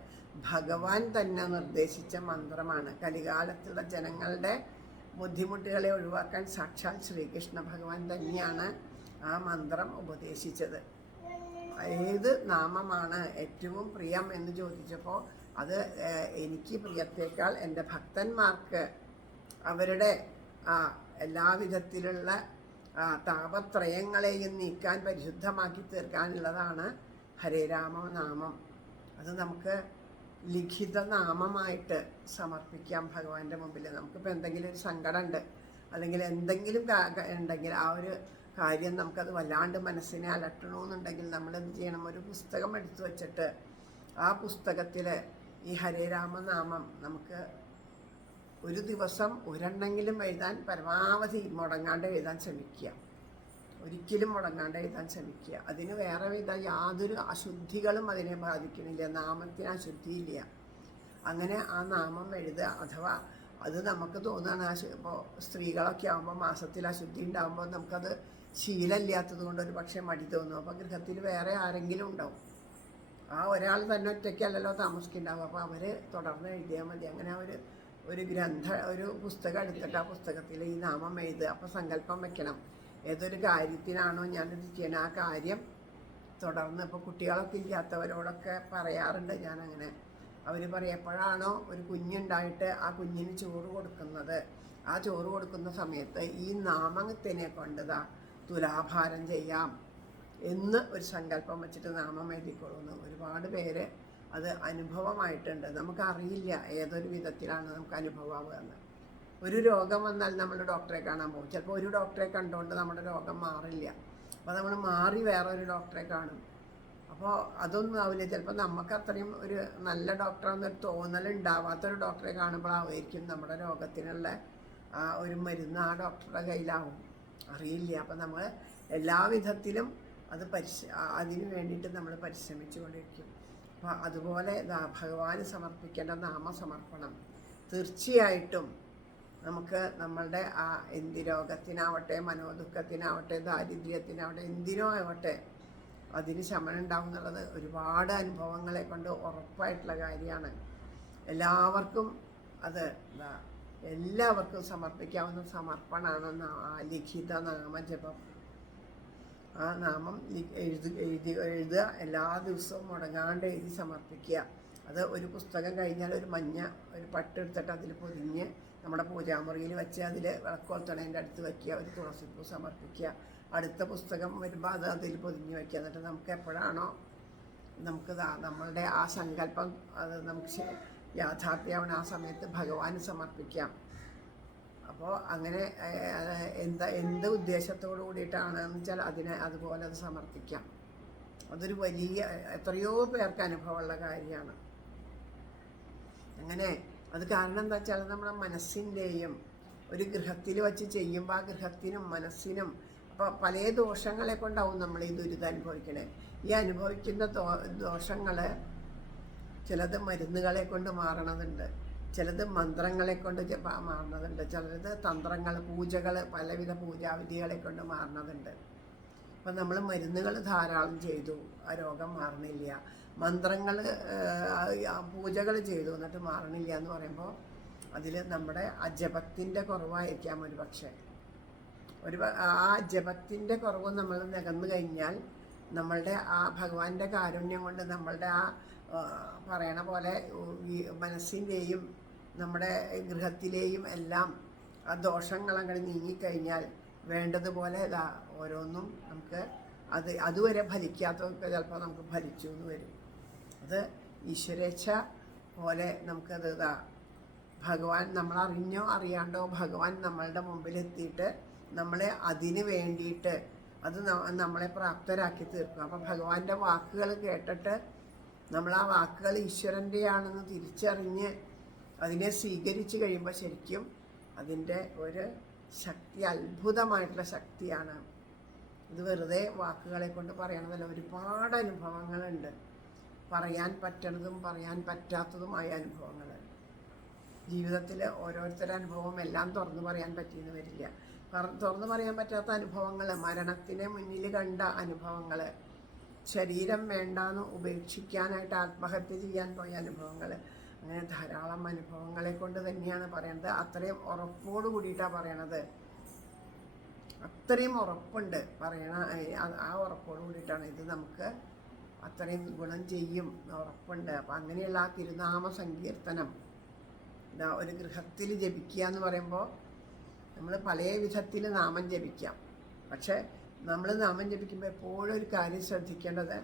ഭഗവാൻ തന്നെ നിർദ്ദേശിച്ച മന്ത്രമാണ്. കലികാലത്തുള്ള ജനങ്ങളുടെ ബുദ്ധിമുട്ടുകളെ ഒഴിവാക്കാൻ സാക്ഷാൽ ശ്രീകൃഷ്ണ ഭഗവാൻ തന്നെയാണ് ആ മന്ത്രം ഉപദേശിച്ചത്. ഏത് നാമമാണ് ഏറ്റവും പ്രിയം എന്ന് ചോദിച്ചപ്പോൾ അത് എനിക്ക് പ്രിയത്തേക്കാൾ എൻ്റെ ഭക്തന്മാർക്ക് അവരുടെ എല്ലാവിധത്തിലുള്ള താപത്രയങ്ങളെയും നീക്കാൻ പരിശുദ്ധമാക്കി തീർക്കാനുള്ളതാണ് ഹരേ രാമ നാമം. അത് നമുക്ക് ലിഖിത നാമമായിട്ട് സമർപ്പിക്കാം ഭഗവാന്റെ മുമ്പിൽ. നമുക്കിപ്പോൾ എന്തെങ്കിലും ഒരു സങ്കടമുണ്ട് അല്ലെങ്കിൽ എന്തെങ്കിലും ഉണ്ടെങ്കിൽ ആ ഒരു കാര്യം നമുക്കത് വല്ലാണ്ട് മനസ്സിനെ അലട്ടണമെന്നുണ്ടെങ്കിൽ നമ്മളെന്ത് ചെയ്യണം? ഒരു പുസ്തകം എടുത്തു വച്ചിട്ട് ആ പുസ്തകത്തിൽ ഈ ഹരേ രാമനാമം നമുക്ക് ഒരു ദിവസം ഒരെണ്ണെങ്കിലും എഴുതാൻ പരമാവധി മുടങ്ങാണ്ട് എഴുതാൻ ശ്രമിക്കുക. ഒരിക്കലും മുടങ്ങാണ്ട് എഴുതാൻ ശ്രമിക്കുക. അതിന് വേറെ വിധ യാതൊരു അശുദ്ധികളും അതിനെ ബാധിക്കണില്ല. നാമത്തിന് അശുദ്ധിയില്ല. അങ്ങനെ ആ നാമം എഴുതുക. അഥവാ അത് നമുക്ക് തോന്നുകയാണ്, ഇപ്പോൾ സ്ത്രീകളൊക്കെ ആകുമ്പോൾ മാസത്തിൽ അശുദ്ധി ഉണ്ടാകുമ്പോൾ നമുക്കത് ശീലമില്ലാത്തത് കൊണ്ട് ഒരു പക്ഷേ മടി തോന്നും. അപ്പോൾ ഗൃഹത്തിൽ വേറെ ആരെങ്കിലും ഉണ്ടാവും. ആ ഒരാൾ തന്നെ ഒറ്റയ്ക്കല്ലല്ലോ താമസിക്കുന്നുണ്ടാവും. അപ്പോൾ അവർ തുടർന്ന് എഴുതിയാൽ മതി. അങ്ങനെ ഒരു പുസ്തകം എടുത്തിട്ട് ആ പുസ്തകത്തിൽ ഈ നാമം എഴുതുക. അപ്പോൾ സങ്കല്പം വെക്കണം, ഏതൊരു കാര്യത്തിനാണോ ഞാനിത് ചെയ്യണം ആ കാര്യം തുടർന്ന്. ഇപ്പോൾ കുട്ടികളൊക്കെ ഇല്ലാത്തവരോടൊക്കെ പറയാറുണ്ട് ഞാനങ്ങനെ. അവർ പറയും, എപ്പോഴാണോ ഒരു കുഞ്ഞുണ്ടായിട്ട് ആ കുഞ്ഞിന് ചോറ് കൊടുക്കുന്നത്, ആ ചോറ് കൊടുക്കുന്ന സമയത്ത് ഈ നാമത്തിനെ കൊണ്ടതാ തുലാഭാരം ചെയ്യാം എന്ന് ഒരു സങ്കല്പം വെച്ചിട്ട് നാമം എഴുതിക്കൊള്ളുന്നു. ഒരുപാട് പേര് അത് അനുഭവമായിട്ടുണ്ട്. നമുക്കറിയില്ല ഏതൊരു വിധത്തിലാണ് നമുക്ക് അനുഭവമാവുക എന്ന്. ഒരു രോഗം വന്നാൽ നമ്മൾ ഡോക്ടറെ കാണാൻ പോകും. ചിലപ്പോൾ ഒരു ഡോക്ടറെ കണ്ടുകൊണ്ട് നമ്മുടെ രോഗം മാറില്ല. അപ്പോൾ നമ്മൾ മാറി വേറൊരു ഡോക്ടറെ കാണും. അപ്പോൾ അതൊന്നും ആവില്ല. ചിലപ്പോൾ നമുക്ക് അത്രയും ഒരു നല്ല ഡോക്ടറാണെന്നൊരു തോന്നലുണ്ടാവാത്തൊരു ഡോക്ടറെ കാണുമ്പോഴായിരിക്കും നമ്മുടെ രോഗത്തിനുള്ള ഒരു മരുന്ന് ആ ഡോക്ടറുടെ കയ്യിലാവും. അറിയില്ല. അപ്പം നമ്മൾ എല്ലാവിധത്തിലും അതിന് വേണ്ടിയിട്ട് നമ്മൾ പരിശ്രമിച്ചു കൊണ്ടിരിക്കും. അപ്പോൾ അതുപോലെ ഭഗവാന് സമർപ്പിക്കേണ്ട നാമസമർപ്പണം തീർച്ചയായിട്ടും നമുക്ക് നമ്മളുടെ എന്ത് രോഗത്തിനാവട്ടെ, മനോദുഃഖത്തിനാവട്ടെ, ദാരിദ്ര്യത്തിനാവട്ടെ, എന്തിനോ ആവട്ടെ അതിന് ശമനം ഉണ്ടാവും എന്നുള്ളത് ഒരുപാട് അനുഭവങ്ങളെ കൊണ്ട് ഉറപ്പായിട്ടുള്ള കാര്യമാണ്. എല്ലാവർക്കും സമർപ്പിക്കാവുന്ന സമർപ്പണമാണ് ലിഖിത നാമജപം. ആ നാമം എഴുതുക. എല്ലാ ദിവസവും മുടങ്ങാണ്ട് എഴുതി സമർപ്പിക്കുക. അത് ഒരു പുസ്തകം കഴിഞ്ഞാൽ ഒരു പട്ടെടുത്തിട്ട് അതിൽ പൊതിഞ്ഞ് നമ്മുടെ പൂജാമുറിയിൽ വെച്ച് അതിൽ വിളക്കോൽത്തണേൻ്റെ അടുത്ത് വയ്ക്കുക. ഒരു തുളസിപ്പൂ സമർപ്പിക്കുക. അടുത്ത പുസ്തകം വരുമ്പോൾ അതിൽ പൊതിഞ്ഞ് വയ്ക്കുക. എന്നിട്ട് നമുക്ക് എപ്പോഴാണോ നമ്മളുടെ ആ സങ്കല്പം അത് നമുക്ക് യാഥാർത്ഥ്യമാവണം ആ സമയത്ത് ഭഗവാന് സമർപ്പിക്കാം. അപ്പോൾ അങ്ങനെ എന്ത് ഉദ്ദേശത്തോടു കൂടിയിട്ടാണെന്ന് വെച്ചാൽ അതുപോലെ അത് സമർപ്പിക്കാം. അതൊരു വലിയ എത്രയോ പേർക്ക് അനുഭവമുള്ള കാര്യമാണ്. അങ്ങനെ അത് കാരണം എന്താ വെച്ചാൽ നമ്മുടെ മനസ്സിൻ്റെയും ഒരു ഗൃഹത്തിൽ വച്ച് ചെയ്യുമ്പോൾ ആ ഗൃഹത്തിനും മനസ്സിനും അപ്പോൾ പല ദോഷങ്ങളെ കൊണ്ടാവും നമ്മൾ ഈ ദുരിതം അനുഭവിക്കണേ. ഈ അനുഭവിക്കുന്ന ദോഷങ്ങൾ ചിലത് മരുന്നുകളെ കൊണ്ട് മാറണതുണ്ട്, ചിലത് മന്ത്രങ്ങളെ കൊണ്ട് മാറണതുണ്ട്, ചിലത് തന്ത്രങ്ങൾ, പൂജകൾ, പലവിധ പൂജാവിധികളെ കൊണ്ട് മാറണതുണ്ട്. അപ്പം നമ്മൾ മരുന്നുകൾ ധാരാളം ചെയ്തു, ആ രോഗം മാറണില്ല. മന്ത്രങ്ങൾ പൂജകൾ ചെയ്തു എന്നിട്ട് മാറണില്ല എന്ന് പറയുമ്പോൾ അതിൽ നമ്മുടെ ജപത്തിൻ്റെ കുറവായിരിക്കാം ഒരു പക്ഷേ. ആ ജപത്തിൻ്റെ കുറവ് നമ്മൾ നികന്നു കഴിഞ്ഞാൽ നമ്മളുടെ ആ ഭഗവാന്റെ കാരുണ്യം കൊണ്ട് നമ്മളുടെ ആ പറയണ പോലെ ഈ മനസ്സിൻ്റെയും നമ്മുടെ ഗൃഹത്തിലെയും എല്ലാം ആ ദോഷങ്ങൾ അങ്ങനെ നീങ്ങിക്കഴിഞ്ഞാൽ വേണ്ടതുപോലെ ഓരോന്നും നമുക്ക് അതുവരെ ഫലിക്കാത്തതൊക്കെ ചിലപ്പോൾ നമുക്ക് ഫലിച്ചു എന്ന് വരും. അത് ഈശ്വരേച്ഛ പോലെ നമുക്കത് ഭഗവാൻ നമ്മളറിഞ്ഞോ അറിയാണ്ടോ ഭഗവാൻ നമ്മളുടെ മുമ്പിലെത്തിയിട്ട് നമ്മളെ അതിന് വേണ്ടിയിട്ട് അത് നമ്മളെ പ്രാപ്തരാക്കി തീർക്കും. അപ്പം ഭഗവാന്റെ വാക്കുകൾ കേട്ടിട്ട് നമ്മൾ ആ വാക്കുകൾ ഈശ്വരൻ്റെയാണെന്ന് തിരിച്ചറിഞ്ഞ് അതിനെ സ്വീകരിച്ച് കഴിയുമ്പോൾ ശരിക്കും അതിൻ്റെ ഒരു ശക്തി അത്ഭുതമായിട്ടുള്ള ശക്തിയാണ്. ഇത് വെറുതെ വാക്കുകളെ കൊണ്ട് പറയണതല്ല, ഒരുപാട് അനുഭവങ്ങളുണ്ട്. പറയാൻ പറ്റണതും പറയാൻ പറ്റാത്തതുമായ അനുഭവങ്ങൾ. ജീവിതത്തിൽ ഓരോരുത്തരുടെ അനുഭവം എല്ലാം തുറന്നു പറയാൻ പറ്റിയെന്ന് വരില്ല. തുറന്നു പറയാൻ പറ്റാത്ത അനുഭവങ്ങൾ, മരണത്തിനെ മുന്നിൽ കണ്ട അനുഭവങ്ങൾ, ശരീരം വേണ്ടാന്ന് ഉപേക്ഷിക്കാനായിട്ട് ആത്മഹത്യ ചെയ്യാൻ പോയ അനുഭവങ്ങൾ, അങ്ങനെ ധാരാളം അനുഭവങ്ങളെ കൊണ്ട് തന്നെയാണ് പറയണത്. അത്രയും ഉറപ്പോട് കൂടിയിട്ടാണ് പറയണത്. അത്രയും ഉറപ്പുണ്ട് പറയണ. ആ ഉറപ്പോട് കൂടിയിട്ടാണ് ഇത് നമുക്ക് അത്രയും ഗുണം ചെയ്യും ഉറപ്പുണ്ട്. അപ്പം അങ്ങനെയുള്ള ആ തിരുനാമ സങ്കീർത്തനം ഒരു ഗൃഹത്തിൽ ജപിക്കുക എന്ന് പറയുമ്പോൾ നമ്മൾ പല വിധത്തിൽ നാമം ജപിക്കാം. പക്ഷെ നമ്മൾ നാമം ജപിക്കുമ്പോൾ എപ്പോഴും ഒരു കാര്യം ശ്രദ്ധിക്കേണ്ടത്,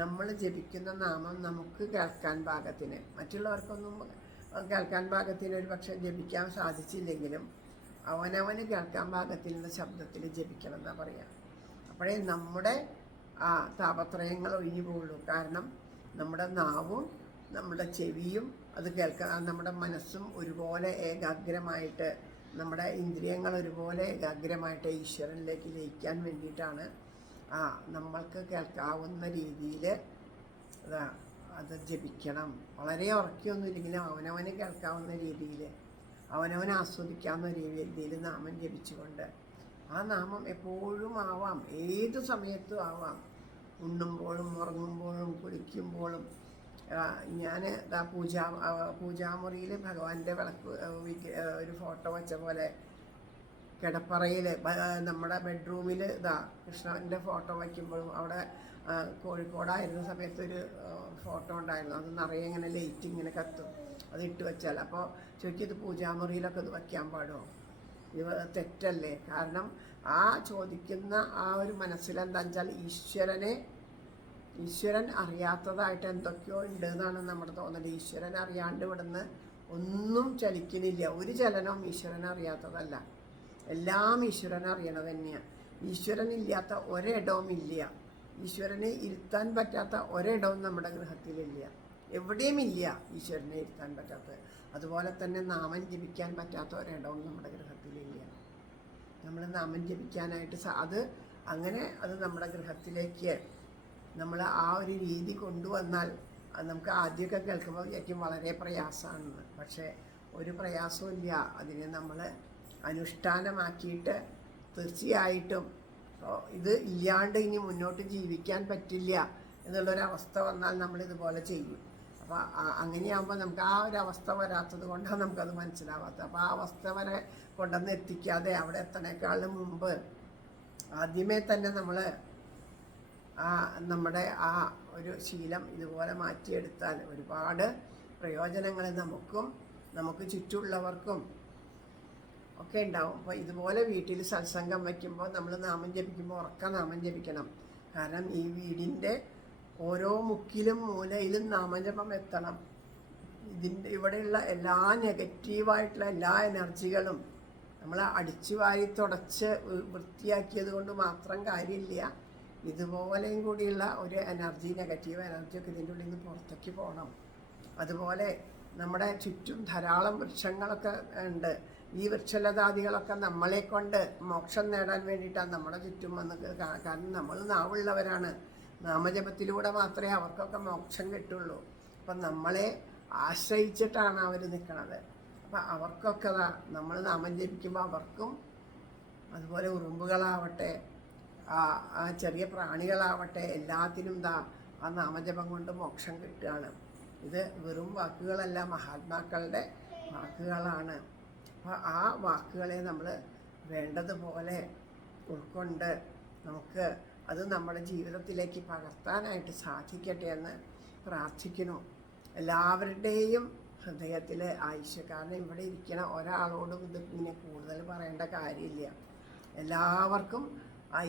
നമ്മൾ ജപിക്കുന്ന നാമം നമുക്ക് കേൾക്കാൻ പാകത്തിന്, മറ്റുള്ളവർക്കൊന്നും കേൾക്കാൻ പാകത്തിന് ഒരു പക്ഷെ ജപിക്കാൻ സാധിച്ചില്ലെങ്കിലും അവനവന് കേൾക്കാൻ പാകത്തിനുള്ള ശബ്ദത്തിൽ ജപിക്കണം എന്നാണ് പറയുക. അപ്പോഴേ നമ്മുടെ ആ താപത്രയങ്ങൾ ഒഴിഞ്ഞു പോകുള്ളൂ. കാരണം നമ്മുടെ നാവും നമ്മുടെ ചെവിയും അത് കേൾക്കാൻ, നമ്മുടെ മനസ്സും ഒരുപോലെ ഏകാഗ്രമായിട്ട്, നമ്മുടെ ഇന്ദ്രിയങ്ങൾ ഒരുപോലെ ഏകാഗ്രമായിട്ട് ഈശ്വരനിലേക്ക് ലയിക്കാൻ വേണ്ടിയിട്ടാണ് നമ്മൾക്ക് കേൾക്കാവുന്ന രീതിയിൽ അത് ജപിക്കണം. വളരെ ഉറക്കിയൊന്നുമില്ലെങ്കിലും അവനവന് കേൾക്കാവുന്ന രീതിയിൽ, അവനവനെ ആസ്വദിക്കാവുന്ന രീതിയിൽ നാമം ജപിച്ചുകൊണ്ട്, ആ നാമം എപ്പോഴും ആവാം, ഏത് സമയത്തും ആവാം, ഉണ്ണുമ്പോഴും ഉറങ്ങുമ്പോഴും കുളിക്കുമ്പോഴും. ഞാൻ പൂജാമുറിയിൽ ഭഗവാന്റെ വിളക്ക് ഒരു ഫോട്ടോ വെച്ച പോലെ കിടപ്പറയിൽ നമ്മുടെ ബെഡ്റൂമിൽ കൃഷ്ണൻ്റെ ഫോട്ടോ വയ്ക്കുമ്പോഴും, അവിടെ കോഴിക്കോടായിരുന്ന സമയത്തൊരു ഫോട്ടോ ഉണ്ടായിരുന്നു, അത് നിറയെ ഇങ്ങനെ ലൈറ്റ് ഇങ്ങനെ കത്തും, അത് ഇട്ട് വെച്ചാൽ. അപ്പോൾ ചോദിക്കും, ഇത് പൂജാമുറിയിലൊക്കെ ഇത് വയ്ക്കാൻ പാടുമോ? ഇത് തെറ്റല്ലേ? കാരണം ആ ചോദിക്കുന്ന ആ ഒരു മനസ്സിലെന്താ വെച്ചാൽ ഈശ്വരൻ അറിയാത്തതായിട്ട് എന്തൊക്കെയോ ഉണ്ട് എന്നാണ് നമ്മുടെ തോന്നൽ. ഈശ്വരൻ അറിയാണ്ട് ഇവിടുന്ന് ഒന്നും ചലിക്കുന്നില്ല. ഒരു ചലനവും ഈശ്വരൻ അറിയാത്തതല്ല, എല്ലാം ഈശ്വരൻ അറിയണത് തന്നെയാണ്. ഈശ്വരനില്ലാത്ത ഒരിടവും ഇല്ല. ഈശ്വരനെ ഇരുത്താൻ പറ്റാത്ത ഒരിടവും നമ്മുടെ ഗൃഹത്തിലില്ല, എവിടെയും ഇല്ല ഈശ്വരനെ ഇരുത്താൻ പറ്റാത്തത്. അതുപോലെ തന്നെ നാമം ജപിക്കാൻ പറ്റാത്ത ഒരിടവും നമ്മുടെ ഗൃഹത്തിലില്ല. നമ്മൾ നാമം ജപിക്കാനായിട്ട് അത് നമ്മുടെ ഗൃഹത്തിലേക്ക് നമ്മൾ ആ ഒരു രീതി കൊണ്ടുവന്നാൽ, അത് നമുക്ക് ആദ്യമൊക്കെ കേൾക്കുമ്പോൾ വിചാരിക്കും വളരെ പ്രയാസമാണെന്ന്. പക്ഷേ ഒരു പ്രയാസവും ഇല്ല. അതിനെ നമ്മൾ അനുഷ്ഠാനമാക്കിയിട്ട് തീർച്ചയായിട്ടും ഇത് ഇല്ലാണ്ട് ഇനി മുന്നോട്ട് ജീവിക്കാൻ പറ്റില്ല എന്നുള്ളൊരവസ്ഥ വന്നാൽ നമ്മളിതുപോലെ ചെയ്യും. അപ്പോൾ അങ്ങനെയാകുമ്പോൾ നമുക്ക് ആ ഒരു അവസ്ഥ വരാത്തത് കൊണ്ടാണ് നമുക്കത് മനസ്സിലാവാത്തത്. അപ്പോൾ ആ അവസ്ഥ വരെ കൊണ്ടുവന്ന് എത്തിക്കാതെ അവിടെ എത്തണേക്കാളും മുമ്പ് ആദ്യമേ തന്നെ നമ്മൾ നമ്മുടെ ആ ഒരു ശീലം ഇതുപോലെ മാറ്റിയെടുത്താൽ ഒരുപാട് പ്രയോജനങ്ങൾ നമുക്ക് ചുറ്റുമുള്ളവർക്കും ഒക്കെ ഉണ്ടാവും. അപ്പോൾ ഇതുപോലെ വീട്ടിൽ സത്സംഗം വയ്ക്കുമ്പോൾ നമ്മൾ നാമം ജപിക്കുമ്പോൾ ഉറക്ക നാമം ജപിക്കണം. കാരണം ഈ വീടിൻ്റെ ഓരോ മുക്കിലും മൂലയിലും നാമജപം എത്തണം. ഇവിടെയുള്ള എല്ലാ നെഗറ്റീവായിട്ടുള്ള എല്ലാ എനർജികളും നമ്മൾ അടിച്ചു വാരി തുടച്ച് വൃത്തിയാക്കിയത് കൊണ്ട് മാത്രം കാര്യമില്ല. ഇതുപോലെയും കൂടിയുള്ള ഒരു നെഗറ്റീവ് എനർജിയൊക്കെ ഇതിൻ്റെ ഉള്ളിൽ നിന്ന് പുറത്തേക്ക് പോകണം. അതുപോലെ നമ്മുടെ ചുറ്റും ധാരാളം വൃക്ഷങ്ങളൊക്കെ ഉണ്ട്. ഈ വൃക്ഷലതാദികളൊക്കെ നമ്മളെ കൊണ്ട് മോക്ഷം നേടാൻ വേണ്ടിയിട്ടാണ് നമ്മുടെ ചുറ്റും വന്ന്. കാരണം നമ്മൾ നാവുള്ളവരാണ്, നാമജപത്തിലൂടെ മാത്രമേ അവർക്കൊക്കെ മോക്ഷം കിട്ടുള്ളൂ. അപ്പം നമ്മളെ ആശ്രയിച്ചിട്ടാണ് അവർ നിൽക്കുന്നത്. അപ്പം അവർക്കൊക്കെ നമ്മൾ നാമം ജപിക്കുമ്പോൾ അവർക്കും, അതുപോലെ ഉറുമ്പുകളാവട്ടെ, ആ ചെറിയ പ്രാണികളാവട്ടെ, എല്ലാത്തിനും ആ നാമജപം കൊണ്ട് മോക്ഷം കിട്ടുകയാണ്. ഇത് വെറും വാക്കുകളല്ല, മഹാത്മാക്കളുടെ വാക്കുകളാണ്. അപ്പോൾ ആ വാക്കുകളെ നമ്മൾ വേണ്ടതുപോലെ ഉൾക്കൊണ്ട് നമുക്ക് അത് നമ്മുടെ ജീവിതത്തിലേക്ക് പകർത്താനായിട്ട് സാധിക്കട്ടെ എന്ന് പ്രാർത്ഥിക്കുന്നു. എല്ലാവരുടെയും ഹൃദയത്തിൽ കാരണം ഇവിടെ ഇരിക്കുന്ന ഒരാളോടും ഇത് ഇങ്ങനെ കൂടുതൽ പറയേണ്ട കാര്യമില്ല. എല്ലാവർക്കും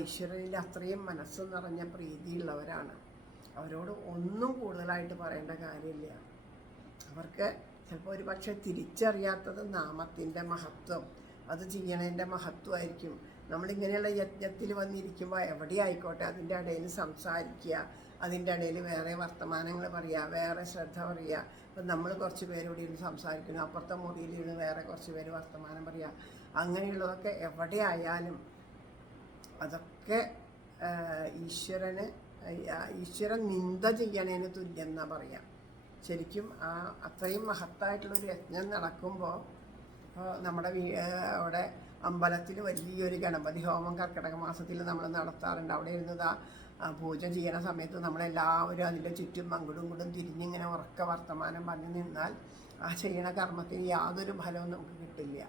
ഈശ്വരനിൽ അത്രയും മനസ്സ് നിറഞ്ഞ പ്രീതിയുള്ളവരാണ്. അവരോട് ഒന്നും കൂടുതലായിട്ട് പറയേണ്ട കാര്യമില്ല. അവർക്ക് ചിലപ്പോൾ ഒരു പക്ഷേ തിരിച്ചറിയാത്തത് നാമത്തിൻ്റെ മഹത്വം, അത് ചെയ്യണതിൻ്റെ മഹത്വമായിരിക്കും. നമ്മളിങ്ങനെയുള്ള യജ്ഞത്തിൽ വന്നിരിക്കുമ്പോൾ എവിടെ ആയിക്കോട്ടെ അതിൻ്റെ ഇടയിൽ സംസാരിക്കുക, അതിൻ്റെ ഇടയിൽ വേറെ വർത്തമാനങ്ങൾ പറയുക, വേറെ ശ്രദ്ധ പറയുക. ഇപ്പം നമ്മൾ കുറച്ച് പേരോട് ഇരുന്ന് സംസാരിക്കുന്നു, അപ്പുറത്തെ മുറിയിലിരുന്ന് വേറെ കുറച്ച് പേര് വർത്തമാനം പറയുക. അങ്ങനെയുള്ളതൊക്കെ എവിടെ ആയാലും അതൊക്കെ ഈശ്വരൻ നിന്ദ ചെയ്യണതിന് തുല്യം എന്നാ പറയാം. ശരിക്കും ആ അത്രയും മഹത്തായിട്ടുള്ളൊരു യജ്ഞം നടക്കുമ്പോൾ നമ്മുടെ അവിടെ അമ്പലത്തിൽ വലിയൊരു ഗണപതി ഹോമം കർക്കിടക മാസത്തിൽ നമ്മൾ നടത്താറുണ്ട്. അവിടെ ഇരുന്നത് പൂജ ചെയ്യുന്ന സമയത്ത് നമ്മളെല്ലാവരും അതിൻ്റെ ചുറ്റും അങ്ങോട്ടും ഇങ്ങോട്ടും തിരിഞ്ഞിങ്ങനെ ഉറക്ക വർത്തമാനം പറഞ്ഞ് നിന്നാൽ ആ ചെയ്യണ കർമ്മത്തിന് യാതൊരു ഫലവും നമുക്ക് കിട്ടില്ല.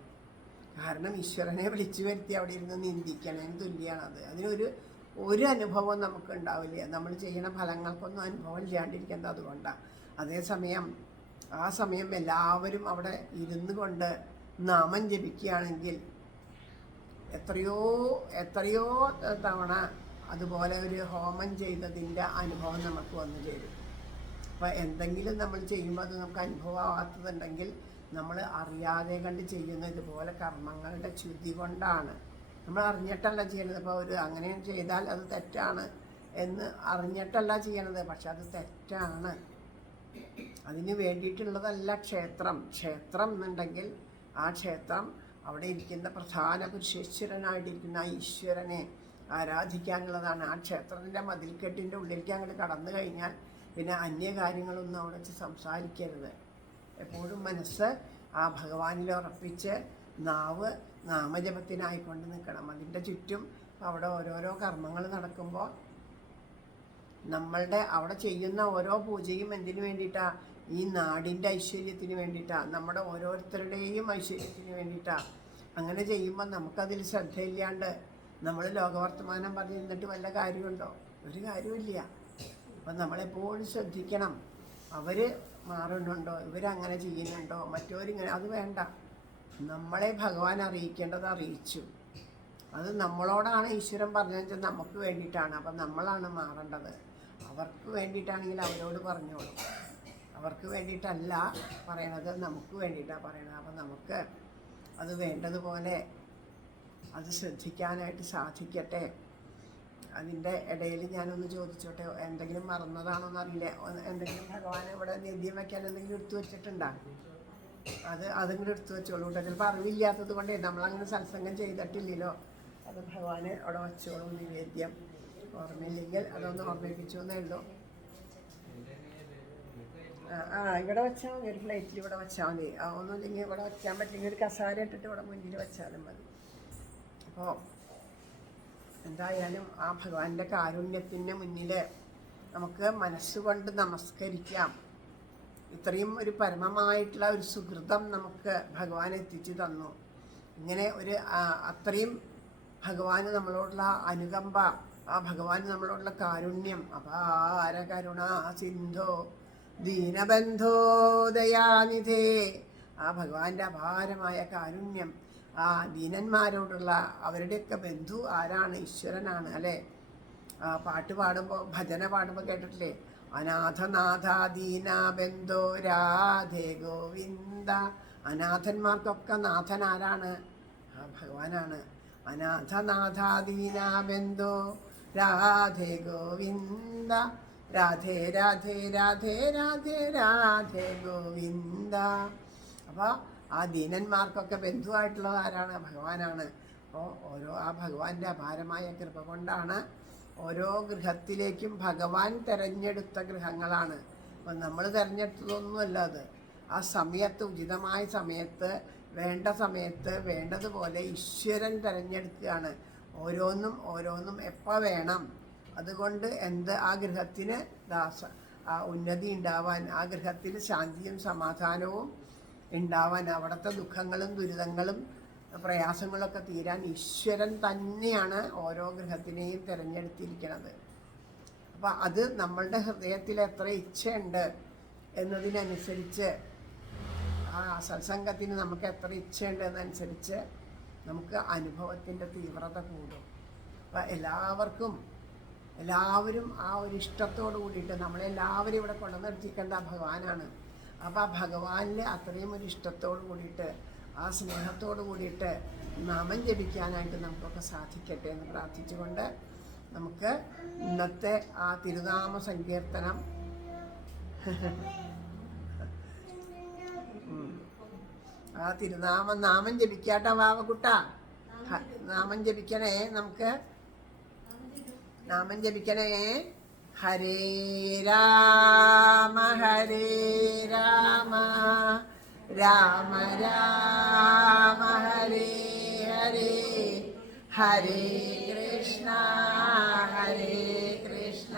കാരണം ഈശ്വരനെ വിളിച്ചു വരുത്തി അവിടെ ഇരുന്ന് നിന്ദിക്കണതിന് തുല്യമാണത്. ഒരു അനുഭവം നമുക്ക് ഉണ്ടാവില്ല. നമ്മൾ ചെയ്യുന്ന ഫലങ്ങൾക്കൊന്നും അനുഭവം ഇല്ലാണ്ടിരിക്കുന്നത് അതുകൊണ്ടാണ്. അതേസമയം ആ സമയം എല്ലാവരും അവിടെ ഇരുന്ന് കൊണ്ട് നാമം ജപിക്കുകയാണെങ്കിൽ എത്രയോ തവണ അതുപോലെ ഒരു ഹോമം ചെയ്തതിൻ്റെ അനുഭവം നമുക്ക് വന്നു ചേരും. അപ്പോൾ എന്തെങ്കിലും നമ്മൾ ചെയ്യുമ്പോൾ അത് നമുക്ക് അനുഭവമാവാത്തതുണ്ടെങ്കിൽ നമ്മൾ അറിയാതെ കണ്ട് ചെയ്യുന്ന ഇതുപോലെ കർമ്മങ്ങളുടെ ച്യുതി കൊണ്ടാണ്. നമ്മൾ അറിഞ്ഞിട്ടല്ല ചെയ്യണത്. ഇപ്പോൾ അങ്ങനെ ചെയ്താൽ അത് തെറ്റാണ് എന്ന് അറിഞ്ഞിട്ടല്ല ചെയ്യണത്, പക്ഷെ അത് തെറ്റാണ്. അതിന് വേണ്ടിയിട്ടുള്ളതല്ല ക്ഷേത്രം എന്നുണ്ടെങ്കിൽ ആ ക്ഷേത്രം അവിടെ ഇരിക്കുന്ന പ്രധാന പുരുഷേശ്വരനായിട്ടിരിക്കുന്ന ആ ഈശ്വരനെ ആരാധിക്കാനുള്ളതാണ്. ആ ക്ഷേത്രത്തിൻ്റെ മതിൽക്കെട്ടിൻ്റെ ഉള്ളിലേക്ക് അങ്ങോട്ട് കടന്നു കഴിഞ്ഞാൽ പിന്നെ അന്യകാര്യങ്ങളൊന്നും അവിടെ വെച്ച് സംസാരിക്കരുത്. എപ്പോഴും മനസ്സ് ആ ഭഗവാനിൽ ഉറപ്പിച്ച് നാവ് നാമജപത്തിനായിക്കൊണ്ട് നിൽക്കണം. അതിൻ്റെ ചുറ്റും അവിടെ ഓരോരോ കർമ്മങ്ങൾ നടക്കുമ്പോൾ നമ്മളുടെ അവിടെ ചെയ്യുന്ന ഓരോ പൂജയും എന്തിനു വേണ്ടിയിട്ടാണ്? ഈ നാടിൻ്റെ ഐശ്വര്യത്തിന് വേണ്ടിയിട്ടാണ്, നമ്മുടെ ഓരോരുത്തരുടെയും ഐശ്വര്യത്തിന് വേണ്ടിയിട്ടാണ്. അങ്ങനെ ചെയ്യുമ്പോൾ നമുക്കതിൽ ശ്രദ്ധയില്ലാണ്ട് നമ്മൾ ലോകവർത്തമാനം പറഞ്ഞ് നിന്നിട്ട് വല്ല കാര്യമുണ്ടോ? ഒരു കാര്യമില്ല. അപ്പം നമ്മളെപ്പോഴും ശ്രദ്ധിക്കണം. അവർ മാറുന്നുണ്ടോ, ഇവരങ്ങനെ ചെയ്യുന്നുണ്ടോ, മറ്റവരിങ്ങനെ, അത് വേണ്ട. നമ്മളെ ഭഗവാൻ അറിയിക്കേണ്ടത് അറിയിച്ചു. അത് നമ്മളോടാണ് ഈശ്വരൻ പറഞ്ഞതെന്ന് നമുക്ക് വേണ്ടിയിട്ടാണ്. അപ്പം നമ്മളാണ് മാറേണ്ടത്. അവർക്ക് വേണ്ടിയിട്ടാണെങ്കിൽ അവരോട് പറഞ്ഞോളൂ. അവർക്ക് വേണ്ടിയിട്ടല്ല പറയണത്, നമുക്ക് വേണ്ടിയിട്ടാണ് പറയണത്. അപ്പം നമുക്ക് അത് വേണ്ടതുപോലെ അത് ശ്രദ്ധിക്കാനായിട്ട് സാധിക്കട്ടെ. അതിൻ്റെ ഇടയിൽ ഞാനൊന്ന് ചോദിച്ചോട്ടെ, എന്തെങ്കിലും മറന്നതാണോന്ന് അറിയില്ല. എന്തെങ്കിലും ഭഗവാൻ ഇവിടെ നിദ്യം വയ്ക്കാൻ എന്തെങ്കിലും എടുത്തു വെച്ചിട്ടുണ്ടോ? അതിങ്ങോട്ട് എടുത്തു വെച്ചോളൂ കേട്ടോ. ചിലപ്പോൾ അറിവില്ലാത്തത് കൊണ്ടേ നമ്മളങ്ങനെ സത്സംഗം ചെയ്തിട്ടില്ലല്ലോ. അത് ഭഗവാന് അവിടെ വെച്ചോളൂ. നിവേദ്യം ഓർമ്മയില്ലെങ്കിൽ അതൊന്ന് ഓർമ്മിപ്പിച്ചു എന്നേ ഉള്ളൂ. ഇവിടെ വെച്ചാൽ മതി, ഒരു പ്ലേറ്റിൽ ഇവിടെ വെച്ചാൽ മതി. ഒന്നുമില്ലെങ്കിൽ ഇവിടെ വയ്ക്കാൻ പറ്റില്ലെങ്കിൽ ഒരു കസാര ഇട്ടിട്ട് ഇവിടെ മുന്നിൽ വെച്ചാലും മതി. അപ്പോൾ എന്തായാലും ആ ഭഗവാന്റെ കാരുണ്യത്തിന് മുന്നിൽ നമുക്ക് മനസ്സുകൊണ്ട് നമസ്കരിക്കാം. ഇത്രയും ഒരു പരമമായിട്ടുള്ള ഒരു സുഹൃതം നമുക്ക് ഭഗവാൻ എത്തിച്ചു തന്നു. ഇങ്ങനെ അത്രയും ഭഗവാന് നമ്മളോടുള്ള അനുകമ്പ, ആ ഭഗവാന് നമ്മളോടുള്ള കാരുണ്യം, അപാര കരുണ സിന്ധോ ദീനബന്ധോ ദയാനിധേ, ആ ഭഗവാന്റെ അപാരമായ കാരുണ്യം, ആ ദീനന്മാരോടുള്ള അവരുടെയൊക്കെ ബന്ധു ആരാണ്? ഈശ്വരനാണ് അല്ലേ? പാട്ട് പാടുമ്പോൾ, ഭജന പാടുമ്പോൾ കേട്ടിട്ടില്ലേ? അനാഥനാഥ ദീന ബന്ധോ രാധേ ഗോവിന്ദ. അനാഥന്മാർക്കൊക്കെ നാഥൻ ആരാണ്? ഭഗവാനാണ്. അനാഥനാഥ ദീന ബന്ധോ രാധേ ഗോവിന്ദ, രാധേ രാധേ രാധേ രാധേ രാധേ ഗോവിന്ദ. അപ്പോൾ ആ ദീനന്മാർക്കൊക്കെ ബന്ധുവായിട്ടുള്ളത് ആരാണ്? ഭഗവാനാണ്. അപ്പോൾ ആ ഭഗവാന്റെ അപാരമായ കൃപ കൊണ്ടാണ് ഓരോ ഗൃഹത്തിലേക്കും ഭഗവാൻ തിരഞ്ഞെടുത്ത ഗൃഹങ്ങളാണ്. അപ്പം നമ്മൾ തിരഞ്ഞെടുത്തതൊന്നുമല്ല അത്. ആ സമയത്ത്, ഉചിതമായ സമയത്ത്, വേണ്ട സമയത്ത് വേണ്ടതുപോലെ ഈശ്വരൻ തിരഞ്ഞെടുക്കുകയാണ്. ഓരോന്നും എപ്പോൾ വേണം. അതുകൊണ്ട് ആ ഗൃഹത്തിന് ഉന്നതി ഉണ്ടാവാൻ, ആ ഗൃഹത്തിൽ ശാന്തിയും സമാധാനവും ഉണ്ടാവാൻ, അവിടുത്തെ ദുഃഖങ്ങളും ദുരിതങ്ങളും പ്രയാസങ്ങളൊക്കെ തീരാൻ ഈശ്വരൻ തന്നെയാണ് ഓരോ ഗൃഹത്തിനെയും തിരഞ്ഞെടുത്തിരിക്കുന്നത്. അപ്പം അത് നമ്മളുടെ ഹൃദയത്തിൽ എത്ര ഇച്ഛയുണ്ട് എന്നതിനനുസരിച്ച്, ആ സത്സംഗത്തിന് നമുക്ക് എത്ര ഇച്ഛയുണ്ട് എന്നനുസരിച്ച് നമുക്ക് അനുഭവത്തിൻ്റെ തീവ്രത കൂടും. അപ്പം എല്ലാവരും ആ ഒരു ഇഷ്ടത്തോട് കൂടിയിട്ട്, നമ്മളെല്ലാവരും ഇവിടെ കൊണ്ടു നിർത്തിക്കേണ്ട ഭഗവാനാണ്. അപ്പോൾ ആ ഭഗവാനിൽ അത്രയും ഒരു ഇഷ്ടത്തോട് കൂടിയിട്ട്, ആ സ്നേഹത്തോട് കൂടിയിട്ട് നാമം ജപിക്കാനായിട്ട് നമുക്കൊക്കെ സാധിക്കട്ടെ എന്ന് പ്രാർത്ഥിച്ചുകൊണ്ട് നമുക്ക് ഇന്നത്തെ ആ തിരുനാമ സങ്കീർത്തനം ആ നാമം ജപിക്കാട്ടോ വാവക്കുട്ട. നാമം ജപിക്കണേ, നമുക്ക് നാമം ജപിക്കണേ. ഹരേ രാമ ഹരേ രാമ രാമ രാമ ഹരേ ഹരേ ഹരേ കൃഷ്ണ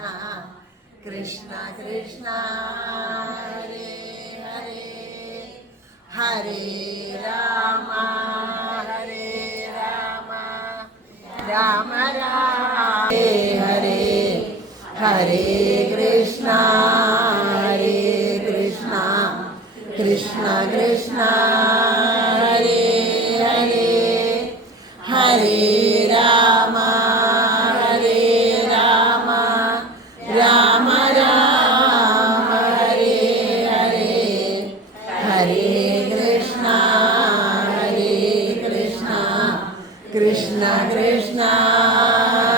കൃഷ്ണ കൃഷ്ണ ഹരേ ഹരേ ഹരേ രാമ രാമ രാമ ഹരേ ഹരേ കൃഷ്ണ കൃഷ്ണ കൃഷ്ണ ഹരേ ഹരേ ഹരേ രാമ രാമ രാമ ഹരേ ഹരേ ഹരേ കൃഷ്ണ കൃഷ്ണ കൃഷ്ണ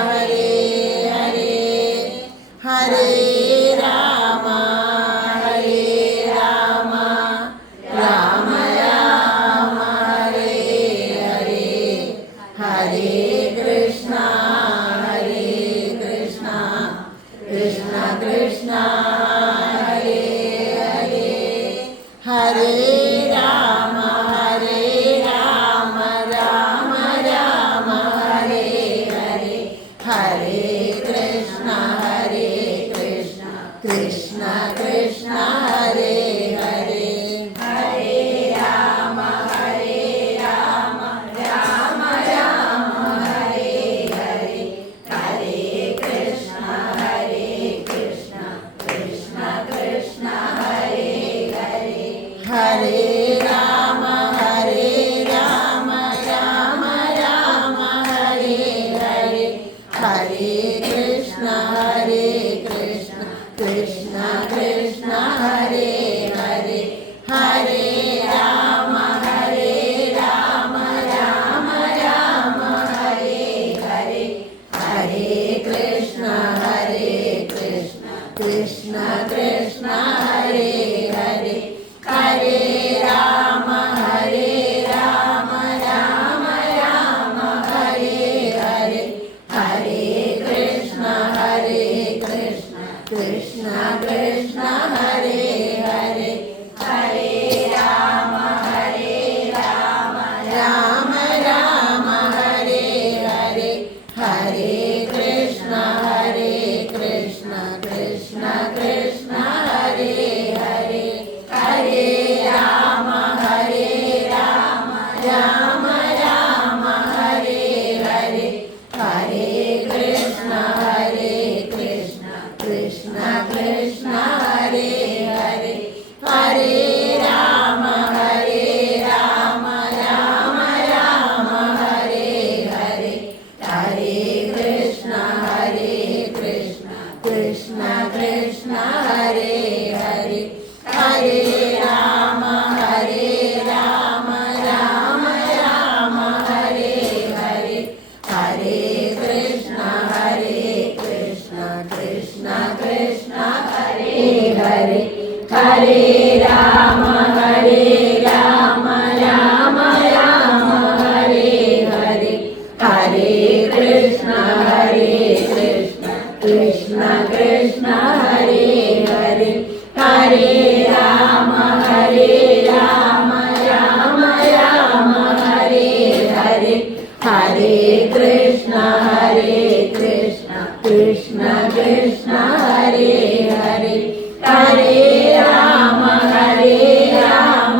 ഹരേ ഹരേ ഹരേ രാമ രാമ രാമ ഹരേ ഹരേ ഹരേ കൃഷ്ണ കൃഷ്ണ കൃഷ്ണ ഹരേ ഹരേ ഹരേ രാമ രാമ രാമ ഹരേ ഹരേ ഹരേ കൃഷ്ണ കൃഷ്ണ കൃഷ്ണ ഹരേ ഹരേ ഹരേ രാമ രാമ രാമ ഹരേ ഹരേ ഹരേ കൃഷ്ണ കൃഷ്ണ കൃഷ്ണ ഹരേ ഹരേ ഹരേ രാമ രാമ രാമ ഹരേ ഹരേ ഹരേ കൃഷ്ണ കൃഷ്ണ കൃഷ്ണ ഹരേ ഹരേ ഹരേ രാമ രാമ രാമ ഹരേ ഹരേ ഹരേ കൃഷ്ണ കൃഷ്ണ കൃഷ്ണ ഹരേ ഹരേ ഹരേ രാമ രാമ രാമ ഹരേ ഹരേ ഹരേ കൃഷ്ണ കൃഷ്ണ കൃഷ്ണ ഹരേ ഹരേ ഹരേ രാമ രാമ രാമ ഹരേ ഹരേ ഹരേ കൃഷ്ണ കൃഷ്ണ കൃഷ്ണ ഹരേ ഹരേ ഹരേ രാമ രാമ രാമ ഹരേ ഹരേ ഹരേ കൃഷ്ണ കൃഷ്ണ കൃഷ്ണ ഹരേ ഹരേ ഹരേ രാമ രാമ രാമ ഹരേ ഹരേ ഹരേ കൃഷ്ണ കൃഷ്ണ കൃഷ്ണ ഹരേ ഹരേ ഹരേ രാമ രാമ രാമ ഹരേ ഹരേ ഹരേ കൃഷ്ണ കൃഷ്ണ കൃഷ്ണ ഹരേ ഹരേ ഹരേ രാമ രാമ രാമ ഹരേ ഹരേ ഹരേ കൃഷ്ണ കൃഷ്ണ കൃഷ്ണ ഹരേ ഹരേ ഹരേ രാമ രാമ രാമ ഹരേ ഹരേ ഹരേ കൃഷ്ണ കൃഷ്ണ കൃഷ്ണ ഹരേ ഹരേ ഹരേ രാമ രാമ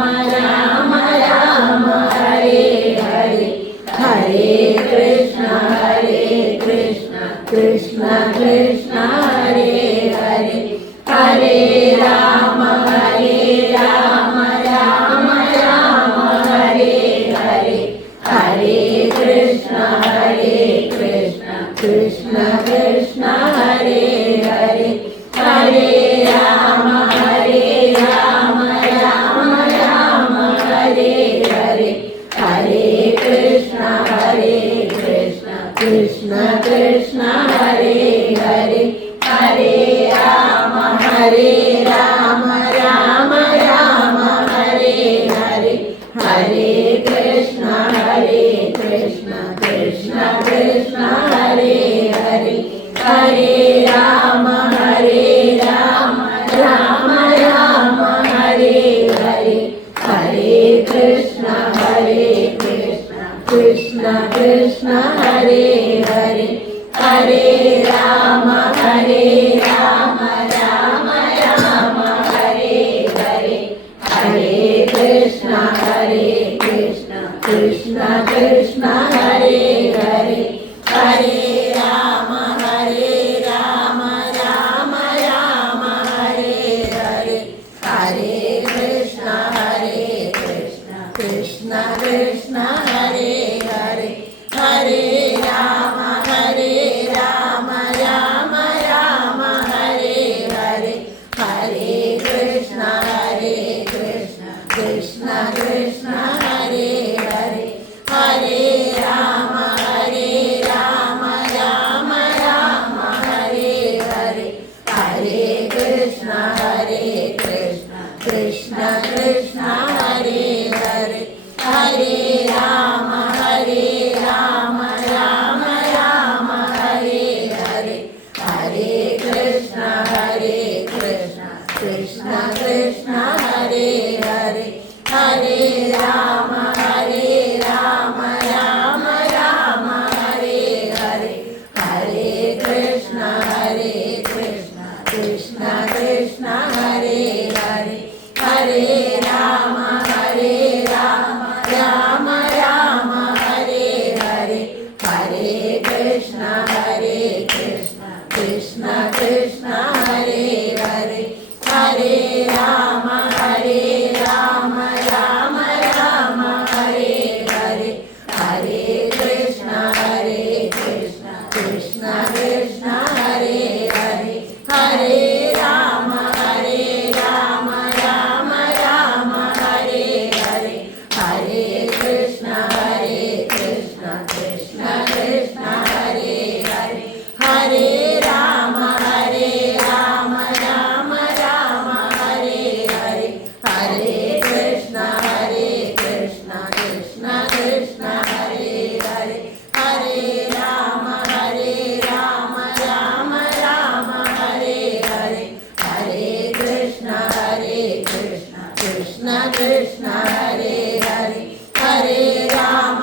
ഹരേ ഹരേ ഹരേ രാമ രാമ രാമ ഹരേ ഹരേ ഹരേ കൃഷ്ണ കൃഷ്ണ കൃഷ്ണ ഹരേ ഹരേ ഹരേ രാമ രാമ രാമ ഹരേ ഹരേ ഹരേ കൃഷ്ണ കൃഷ്ണ കൃഷ്ണ ഹരേ ഹരേ ഹരേ രാമ രാമ രാമ ഹരേ ഹരേ ഹരേ കൃഷ്ണ കൃഷ്ണ കൃഷ്ണ ഹരേ ഹരേ ഹരേ രാമ രാമ രാമ ഹരേ ഹരേ ഹരേ കൃഷ്ണ കൃഷ്ണ കൃഷ്ണ ഹരേ ഹരേ ഹരേ രാമ രാമ രാമ ഹരേ ഹരേ ഹരേ കൃഷ്ണ കൃഷ്ണ കൃഷ്ണ ഹരേ ഹരേ ഹരേ രാമ രാമ രാമ ഹരേ ഹരേ ഹരേ കൃഷ്ണ കൃഷ്ണ കൃഷ്ണ ഹരേ ഹരേ ഹരേ രാമ രാമ രാമ ഹരേ ഹരേ ഹരേ കൃഷ്ണ കൃഷ്ണ കൃഷ്ണ ഹരേ ഹരേ ഹരേ രാമ രാമ രാമ ഹരേ ഹരേ ഹരേ കൃഷ്ണ കൃഷ്ണ കൃഷ്ണ ഹരേ ഹരേ ഹരേ രാമ രാമ രാമ ഹരേ ഹരേ ഹരേ കൃഷ്ണ കൃഷ്ണ കൃഷ്ണ ഹരേ ഹരേ ഹരേ രാമ രാമ രാമ ഹരേ ഹരേ ഹരേ കൃഷ്ണ കൃഷ്ണ കൃഷ്ണ ഹരേ ഹരേ ഹരേ രാമ രാമ രാമ ഹരേ ഹരേ ഹരേ കൃഷ്ണ കൃഷ്ണ കൃഷ്ണ ഹരേ ഹരേ ഹരേ രാമ രാമ രാമ ഹരേ ഹരേ ഹരേ കൃഷ്ണ കൃഷ്ണ കൃഷ്ണ ഹരേ ഹരേ ഹരേ രാമ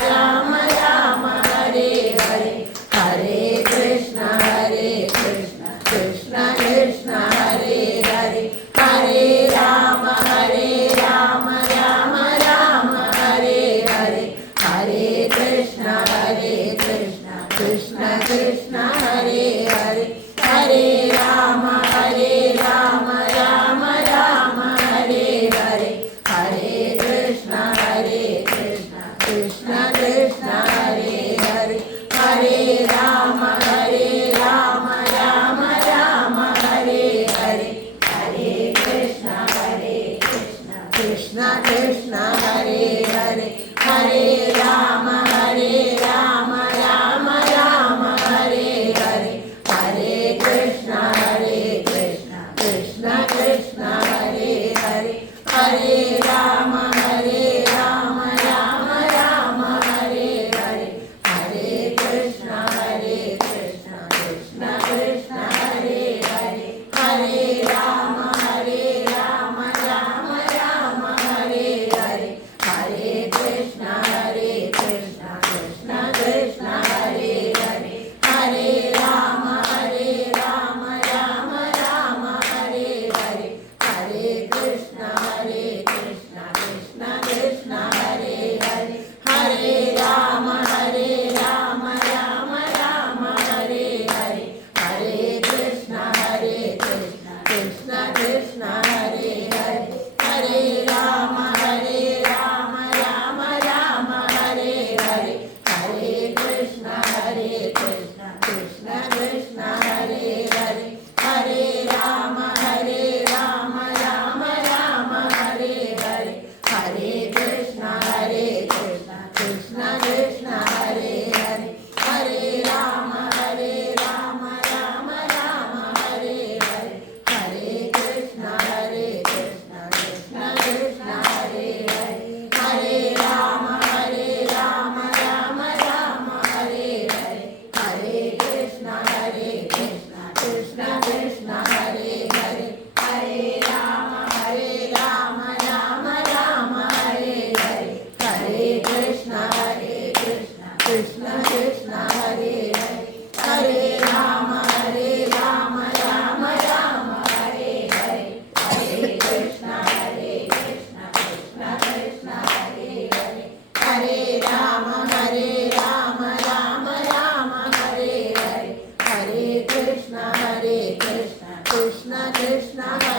രാമ രാമ ഹരേ ഹരേ ഹരേ കൃഷ്ണ കൃഷ്ണ കൃഷ്ണ ഹരേ ഹരേ ഹരേ രാമ രാമ രാമ ഹരേ ഹരേ ഹരേ കൃഷ്ണ കൃഷ്ണ കൃഷ്ണ ഹരേ ഹരേ ഹരേ രാമ രാമ രാമ ഹരേ ഹരേ ഹരേ കൃഷ്ണ കൃഷ്ണ കൃഷ്ണ ഹരേ ഹരേ ഹരേ രാമ രാമ രാമ ഹരേ ഹരേ ഹരേ കൃഷ്ണ കൃഷ്ണ കൃഷ്ണ ഹരേ ഹരേ ഹരേ രാമ രാമ രാമ ഹരേ ഹരേ ഹരേ കൃഷ്ണ കൃഷ്ണ കൃഷ്ണ ഹരേ ഹരേ ഹരേ രാമ രാമ രാമ ഹരേ ഹരേ ഹരേ കൃഷ്ണ കൃഷ്ണ കൃഷ്ണ ഹരേ ഹരേ ഹരേ രാമ രാമ രാമ ഹരേ ഹരേ ഹരേ കൃഷ്ണ കൃഷ്ണ കൃഷ്ണ ഹരേ ഹരേ ഹരേ രാമ രാമ രാമ ഹരേ ഹരേ ഹരേ കൃഷ്ണ കൃഷ്ണ കൃഷ്ണ ഹരേ ഹരേ ഹരേ രാമ രാമ രാമ ഹരേ ഹരേ ഹരേ കൃഷ്ണ കൃഷ്ണ കൃഷ്ണ ഹരേ ഹരേ ഹരേ രാമ രാമ രാമ ഹരേ ഹരേ ഹരേ കൃഷ്ണ കൃഷ്ണ കൃഷ്ണ ഹരേ ഹരേ ഹരേ രാമ രാമ രാമ ഹരേ ഹരേ ഹരേ കൃഷ്ണ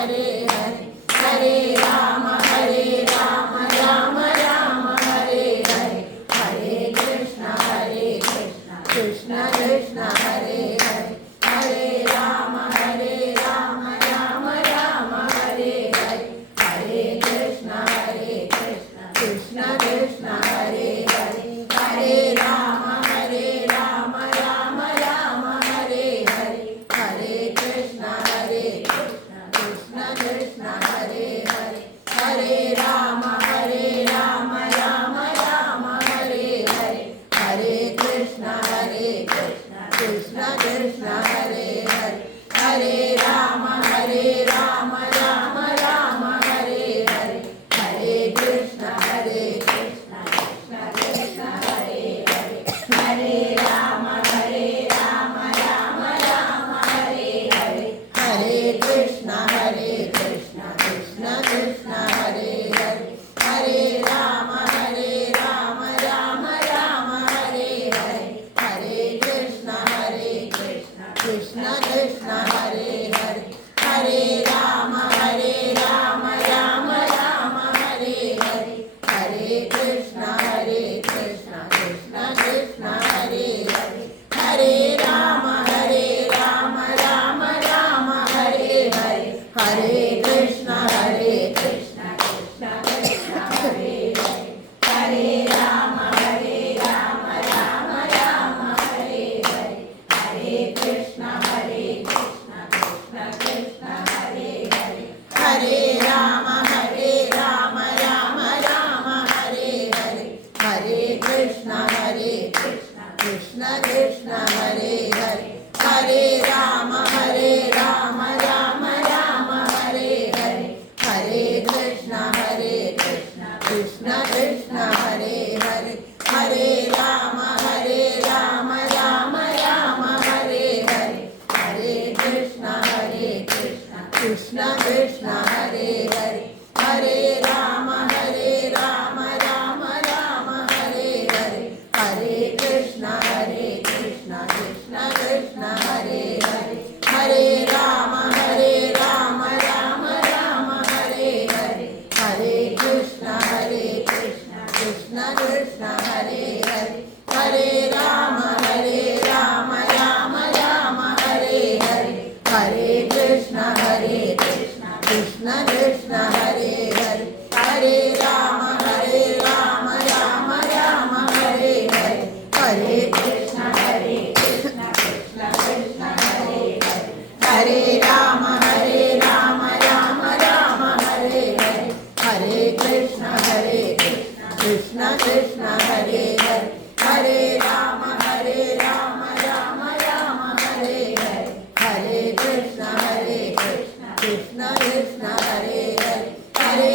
ഹരേ ഹരേ ഹരേ രാമ രാമ രാമ ഹരേ ഹരേ ഹരേ കൃഷ്ണ കൃഷ്ണ കൃഷ്ണ ഹരേ ഹരേ ഹരേ രാമ രാമ രാമ ഹരേ ഹരേ ഹരേ കൃഷ്ണ കൃഷ്ണ കൃഷ്ണ ഹരേ ഹരേ ഹരേ രാമ രാമ രാമ ഹരേ ഹരേ ഹരേ കൃഷ്ണ കൃഷ്ണ കൃഷ്ണ ഹരേ ഹരേ ഹരേ രാമ രാമ രാമ ഹരേ ഹരേ ഹരേ കൃഷ്ണ കൃഷ്ണ കൃഷ്ണ ഹരേ ഹരേ ഹരേ രാമ രാമ രാമ ഹരേ ഹരേ ഹരേ കൃഷ്ണ കൃഷ്ണ കൃഷ്ണ ഹരേ ഹരേ ഹരേ രാമ രാമ രാമ ഹരേ ഹരേ ഹരേ കൃഷ്ണ കൃഷ്ണ കൃഷ്ണ ഹരേ ഹരേ ഹരേ രാമ രാമ രാമ ഹരേ ഹരേ ഹരേ കൃഷ്ണ കൃഷ്ണ കൃഷ്ണ ഹരേ ഹരേ ഹരേ രാമ രാമ രാമ ഹരേ ഹരേ ഹരേ കൃഷ്ണ കൃഷ്ണ കൃഷ്ണ ഹരേ ഹരേ ഹരേ രാമ രാമ രാമ ഹരേ ഹരേ ഹരേ കൃഷ്ണ കൃഷ്ണ കൃഷ്ണ ഹരേ ഹരേ ഹരേ രാമ രാമ രാമ ഹരേ ഹരേ ഹരേ കൃഷ്ണ കൃഷ്ണ കൃഷ്ണ ഹരേ ഹരേ ഹരേ രാമ രാമ രാമ ഹരേ ഹരേ ഹരേ കൃഷ്ണ കൃഷ്ണ കൃഷ്ണ ഹരേ ഹരേ ഹരേ രാമ രാമ രാമ ഹരേ ഹരേ ഹരേ കൃഷ്ണ കൃഷ്ണ കൃഷ്ണ ഹരേ ഹരേ ഹരേ രാമ രാമ രാമ ഹരേ ഹരേ ഹരേ കൃഷ്ണ കൃഷ്ണ കൃഷ്ണ ഹരേ ഹരേ ഹരേ രാമ രാമ രാമ ഹരേ ഹരേ ഹരേ കൃഷ്ണ കൃഷ്ണ കൃഷ്ണ ഹരേ ഹരേ ഹരേ രാമ രാമ രാമ ഹരേ ഹരേ ഹരേ കൃഷ്ണ കൃഷ്ണ കൃഷ്ണ ഹരേ ഹരേ ഹരേ രാമ രാമ രാമ ഹരേ ഹരേ ഹരേ കൃഷ്ണ കൃഷ്ണ കൃഷ്ണ ഹരേ ഹരേ ഹരേ രാമ രാമ രാമ ഹരേ ഹരേ ഹരേ കൃഷ്ണ കൃഷ്ണ കൃഷ്ണ ഹരേ ഹരേ ഹരേ രാമ രാമ രാമ ഹരേ ഹരേ ഹരേ കൃഷ്ണ കൃഷ്ണ കൃഷ്ണ ഹരേ ഹരേ ഹരേ രാമ രാമ രാമ ഹരേ ഹരേ ഹരേ കൃഷ്ണ കൃഷ്ണ കൃഷ്ണ ഹരേ ഹരേ ഹരേ രാമ രാമ രാമ ഹരേ ഹരേ ഹരേ കൃഷ്ണ കൃഷ്ണ കൃഷ്ണ ഹരേ ഹരേ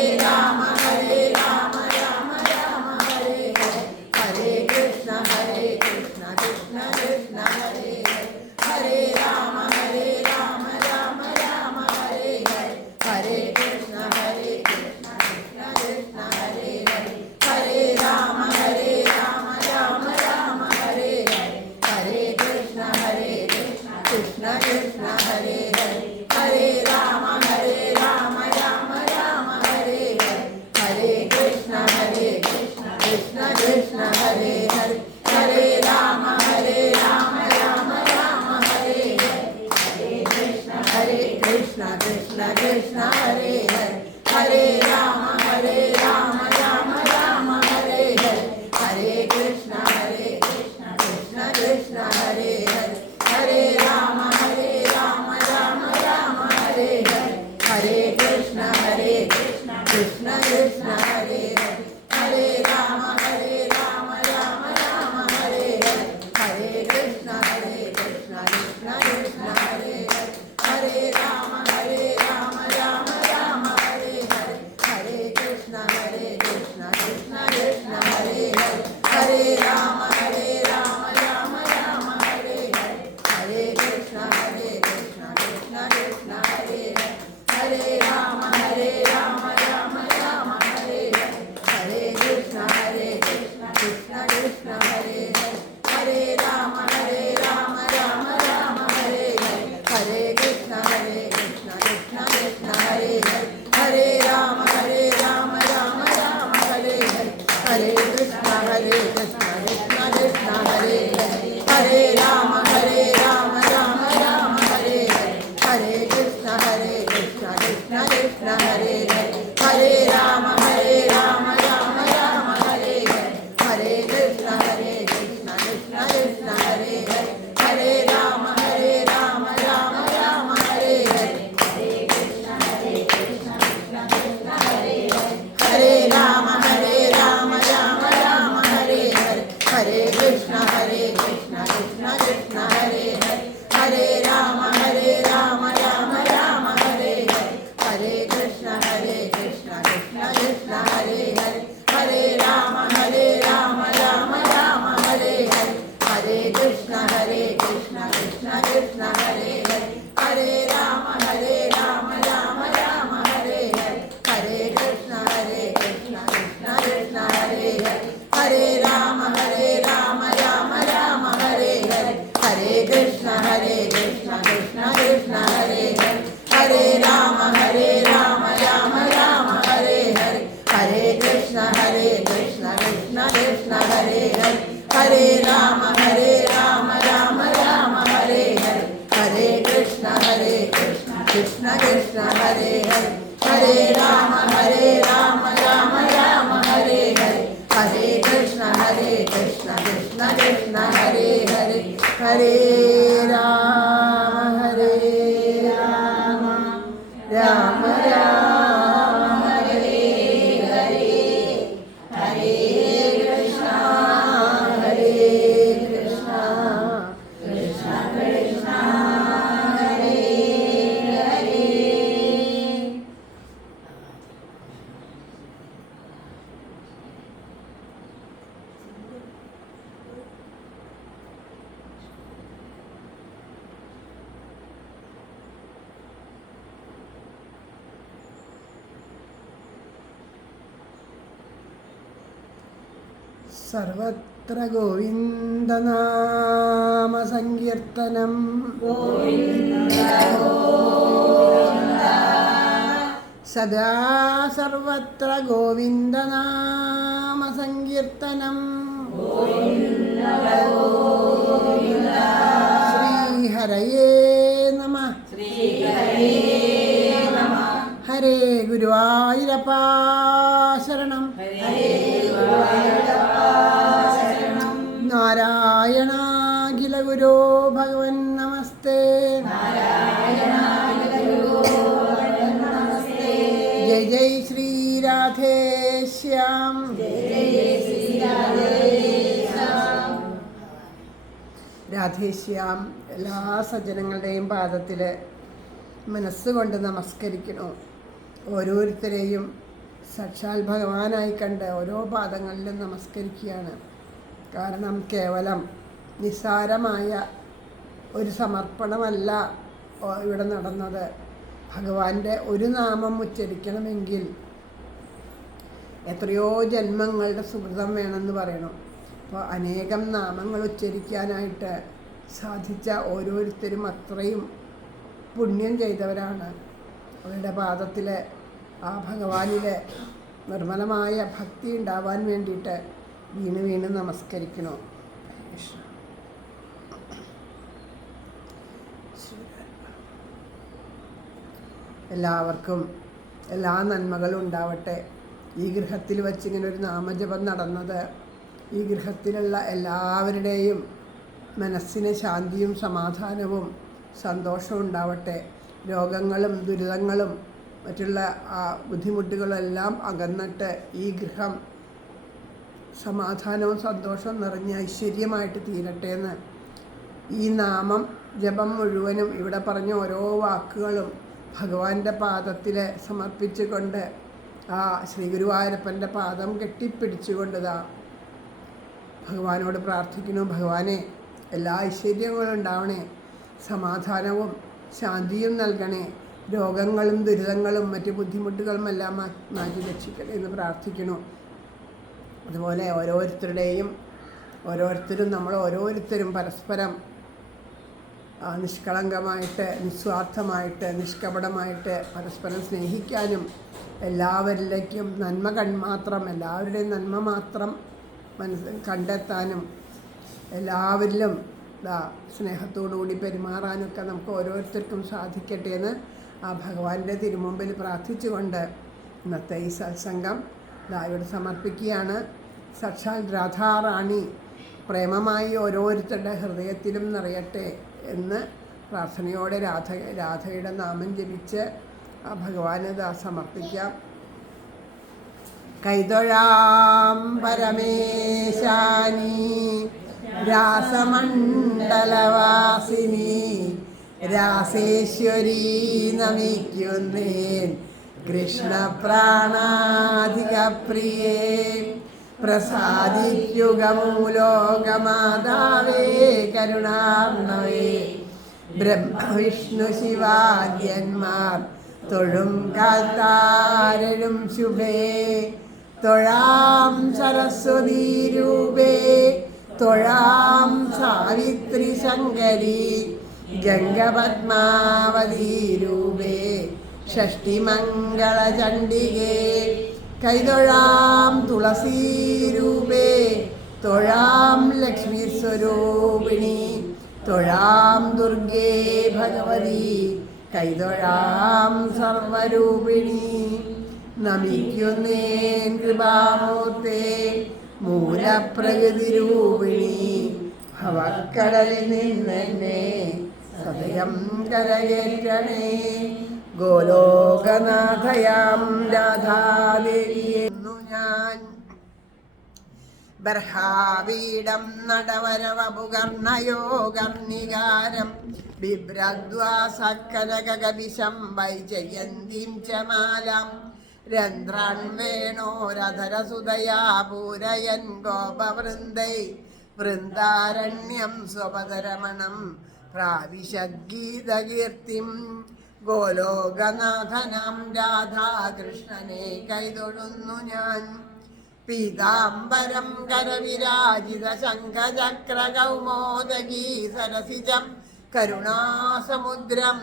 ഹരേ രാമ രാമ രാമ ഹരേ ഹരേ ഹരേ കൃഷ്ണ കൃഷ്ണ കൃഷ്ണ ഹരേ ഹരേ ഹരേ രാമ രാമ രാമ ഹരേ ഹരേ ഹരേ കൃഷ്ണ കൃഷ്ണ കൃഷ്ണ ഹരേ ഹരേ ഹരേ രാമ രാമ രാമ ഹരേ ഹരേ ഹരേ കൃഷ്ണ കൃഷ്ണ കൃഷ്ണ ഹരേ ഹരേ ഹരേ രാമ രാമ രാമ ഹരേ ഹരേ ഹരേ കൃഷ്ണ കൃഷ്ണ കൃഷ്ണ ഹരേ ഹരേ ഹരേ രാമ രാമ രാമ ഹരേ ഹരേ ഹരേ കൃഷ്ണ കൃഷ്ണ കൃഷ്ണ ഹരേ ഹരേ ഹരേ രാമ രാമ രാമ ഹരേ ഹരേ ഹരേ കൃഷ്ണ കൃഷ്ണ കൃഷ്ണ ഹരേ ഹരേ ഹരേ രാമ രാമ രാമ ഹരേ ഹരേ ഹരേ കൃഷ്ണ കൃഷ്ണ കൃഷ്ണ ഹരേ ഹരേ ഹരേ രാമ രാമ രാമ ഹരേ ഹരേ ഹരേ കൃഷ്ണ കൃഷ്ണ കൃഷ്ണ ഹരേ ഹരേ ഹരേ രാമ രാമ രാമ ഹരേ ഹരേ ഹരേ കൃഷ്ണ കൃഷ്ണ കൃഷ്ണ ഹരേ ഹരേ ഹരേ രാമ രാമ രാമ ഹരേ ഹരേ ഹരേ ഹരേ ഹരേ രാമ രാമ രാമ ഹരേ ഹരേ ഹരേ കൃഷ്ണ കൃഷ്ണ കൃഷ്ണ ഹരേ ഹരേ ഹരേ രാമ രാമ രാമ ഹരേ ഹരേ ഹരേ കൃഷ്ണ കൃഷ്ണ കൃഷ്ണ ഹരേ ഹരേ ഹരേ രാമ രാമ രാമ ഹരേ ഹരേ ഹരേ കൃഷ്ണ കൃഷ്ണ കൃഷ്ണ ഹരേ ഹരേ ഹരേ രാമ രാമ രാമ ഹരേ ഹരേ ഹരേ കൃഷ്ണ കൃഷ്ണ കൃഷ്ണ ഹരേ ഹരേ ഹരേ രാമ രാമ രാമ ഹരേ ഹരേ ഹരേ കൃഷ്ണ കൃഷ്ണ കൃഷ്ണ ഹരേ ഹരേ ഹരേ രാമ രാമ രാമ ഹരേ ഹരേ ഹരേ കൃഷ്ണ കൃഷ്ണ കൃഷ്ണ ഹരേ ഹരേ ഹരേ രാമ രാമ രാമ ഹരേ ഹരേ ഹരേ കൃഷ്ണ കൃഷ്ണ കൃഷ്ണ ഹരേ ഹരേ ഹരേ രാമ രാമ രാമ ഹരേ ഹരേ ഹരേ കൃഷ്ണ കൃഷ്ണ കൃഷ്ണ ഹരേ ഹരേ ഹരേ രാമ രാമ ഹരേ ഹരേ ഹരേ കൃഷ്ണ കൃഷ്ണ കൃഷ്ണ ഹരേ ഹരേ ഹരേ രാമ രാമ ഹരേ ഹരേ ഹരേ കൃഷ്ണ കൃഷ്ണ കൃഷ്ണ ഹരേ ഹരേ ഹരേ രാമ രാമ ഹരേ ഹരേ ഹരേ കൃഷ്ണ കൃഷ്ണ കൃഷ്ണ ഹരേ ഹരേ ഹരേ രാമ രാമ ഹരേ ഹരേ ഹരേ കൃഷ്ണ കൃഷ്ണ കൃഷ്ണ ഹരേ ഹരേ ഹരേ രാമ രാമ രാമ ഹരേ ഹരേ ഹരേ കൃഷ്ണ കൃഷ്ണ കൃഷ്ണ ഹരേ ഹരേ സർവത്ര ഗോവിന്ദനാമ സങ്കീർത്തനം സദാ സർവത്ര ഗോവിന്ദനാമ സങ്കീർത്തനം ശ്രീഹരയേ നമഃ ഹരേ ഗുരുവായൂരപ്പ ശരണം നാരായണാഖില ഗുരോ ഭഗവൻ നമസ്തേ ജയ് ജയ് ശ്രീ രാധേശ്യാം രാധേശ്യാം എല്ലാ സജ്ജനങ്ങളുടെയും പാദത്തിൽ മനസ്സുകൊണ്ട് നമസ്കരിക്കണോ. ഓരോരുത്തരെയും സാക്ഷാൽ ഭഗവാനായി കണ്ട് ഓരോ പാദങ്ങളിലും നമസ്കരിക്കുകയാണ്. കാരണം കേവലം നിസ്സാരമായ ഒരു സമർപ്പണമല്ല ഇവിടെ നടന്നത്. ഭഗവാന്റെ ഒരു നാമം ഉച്ചരിക്കണമെങ്കിൽ എത്രയോ ജന്മങ്ങളുടെ സുഹൃതം വേണമെന്ന് പറയണം. അപ്പോൾ അനേകം നാമങ്ങൾ ഉച്ചരിക്കാനായിട്ട് സാധിച്ച ഓരോരുത്തരും അത്രയും പുണ്യം ചെയ്തവരാണ്. അവരുടെ പാദത്തിൽ ആ ഭഗവാനിലെ നിർമ്മലമായ ഭക്തി ഉണ്ടാവാൻ വേണ്ടിയിട്ട് വീണ് വീണ് നമസ്കരിക്കണോ. എല്ലാവർക്കും എല്ലാ നന്മകളും ഉണ്ടാവട്ടെ. ഈ ഗൃഹത്തിൽ വച്ചിങ്ങനെ ഒരു നാമജപം നടന്നത് ഈ ഗൃഹത്തിലുള്ള എല്ലാവരുടെയും മനസ്സിന് ശാന്തിയും സമാധാനവും സന്തോഷവും ഉണ്ടാവട്ടെ. രോഗങ്ങളും ദുരിതങ്ങളും മറ്റുള്ള ബുദ്ധിമുട്ടുകളെല്ലാം അകന്നിട്ട് ഈ ഗൃഹം സമാധാനവും സന്തോഷവും നിറഞ്ഞ ഐശ്വര്യമായിട്ട് തീരട്ടെ എന്ന് ഈ നാമം ജപം മുഴുവനും ഇവിടെ പറഞ്ഞ ഓരോ വാക്കുകളും ഭഗവാന്റെ പാദത്തിൽ സമർപ്പിച്ചുകൊണ്ട് ആ ശ്രീ ഗുരുവായൂരപ്പൻ്റെ പാദം കെട്ടിപ്പിടിച്ചുകൊണ്ടതാ ഭഗവാനോട് പ്രാർത്ഥിക്കുന്നു. ഭഗവാനെ, എല്ലാ ഐശ്വര്യങ്ങളും ഉണ്ടാവണേ, സമാധാനവും ശാന്തിയും നൽകണേ, രോഗങ്ങളും ദുരിതങ്ങളും മറ്റ് ബുദ്ധിമുട്ടുകളും എല്ലാം മാറ്റി രക്ഷിക്കണേ എന്ന് പ്രാർത്ഥിക്കുന്നു. അതുപോലെ ഓരോരുത്തരും നമ്മൾ ഓരോരുത്തരും പരസ്പരം നിഷ്കളങ്കമായിട്ട്, നിസ്വാർത്ഥമായിട്ട്, നിഷ്കപടമായിട്ട് പരസ്പരം സ്നേഹിക്കാനും എല്ലാവരിലേക്കും എല്ലാവരുടെയും നന്മ മാത്രം കണ്ടെത്താനും എല്ലാവരിലും സ്നേഹത്തോടുകൂടി പെരുമാറാനൊക്കെ നമുക്ക് ഓരോരുത്തർക്കും സാധിക്കട്ടെ എന്ന് ആ ഭഗവാന്റെ തിരുമുമ്പിൽ പ്രാർത്ഥിച്ചുകൊണ്ട് ഇന്നത്തെ ഈ സത്സംഗം ഇവിടെ സമർപ്പിക്കുകയാണ്. സാക്ഷാൽ രാധാറാണി പ്രേമമായി ഓരോരുത്തരുടെ ഹൃദയത്തിലും നിറയട്ടെ എന്ന് പ്രാർത്ഥനയോടെ രാധയുടെ നാമം ജപിച്ച് ആ ഭഗവാന് സമർപ്പിക്കാം. കൈതൊഴാം പരമേശാനി രാസമണ്ഡലവാസിനി രാസേശ്വരി നമിക്കുന്നേൻ കൃഷ്ണപ്രാണാധിക പ്രിയേ പ്രസാദിക്കുക മൂലോകമാതാവേ കരുണാർണവേ ബ്രഹ്മവിഷ്ണു ശിവാദ്യന്മാർ തൊഴും കാത്താരഴും ശുഭേ തൊഴാം സരസ്വതീ രൂപേ തൊഴാം സാവിത്രി ശങ്കരി ഗംഗപദ്മാവതീ രൂപേ ഷഷ്ടിമംഗളചണ്ഡികേ കൈതൊഴാം തുളസീരൂപേ തൊഴാം ലക്ഷ്മീ സ്വരൂപിണി തൊഴാം ദുർഗേ ഭഗവതി കൈതൊഴാം സർവരൂപിണി നമിക്കുന്നേൻ കൃപാമൂർത്തേ മൂലപ്രകൃതിരൂപിണി ഭവക്കടലിൽ നിന്നെന്നെ സദയം കരകയറ്റണേ ഗോലോകനാഥയാം രാധാദേവിയെന്നു ഞാൻ ബർഹാവീടം നടവരവപുകർണയോഗർണികാരം ബിഭ്രദ്വാസക്കനകകപിശം വൈജയന്തിം ച മാലാം രന്ധ്രാൻ വേണോരധരസുതയാ പൂരയൻ ഗോപവൃന്ദൈ വൃന്ദാരണ്യം സ്വപദരമണം പ്രാവിശദ്ഗീതകീർത്തിം ഗോലോകനാഥനാം രാധാകൃഷ്ണനെ കൈതൊഴുന്നു ഞാൻ പീതാംബരം കരവിരാജിത ശംഖചക്രകൗമോദഗീ സരസിജം കരുണാസമുദ്രം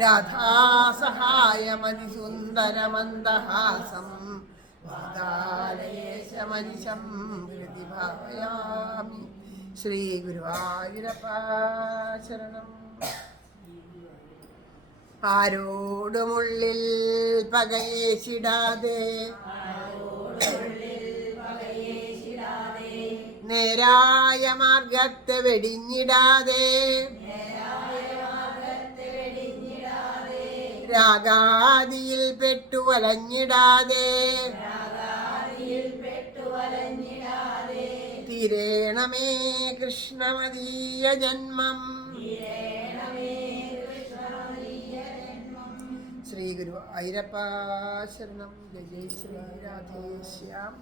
രാധാസഹായമതിസുന്ദരമന്ദഹാസം വാതാലയേശമനിശം ഹൃദി ഭാവയാമി. ശ്രീ ഗുരുവായൂരപ്പ ശരണം. ആരോടുമുള്ളിൽ പകയേശിടാതെ നേരായ മാർഗത്തെ വെടിഞ്ഞിടാതെ രാഗാദിയിൽ പെട്ടു വലഞ്ഞിടാതെ തീരേണമേ കൃഷ്ണമദീയ ജന്മം. ശ്രീ ഗുരുവായൂരപ്പ ശരണം. ജയ ശ്രീ രാധേശ്യാം.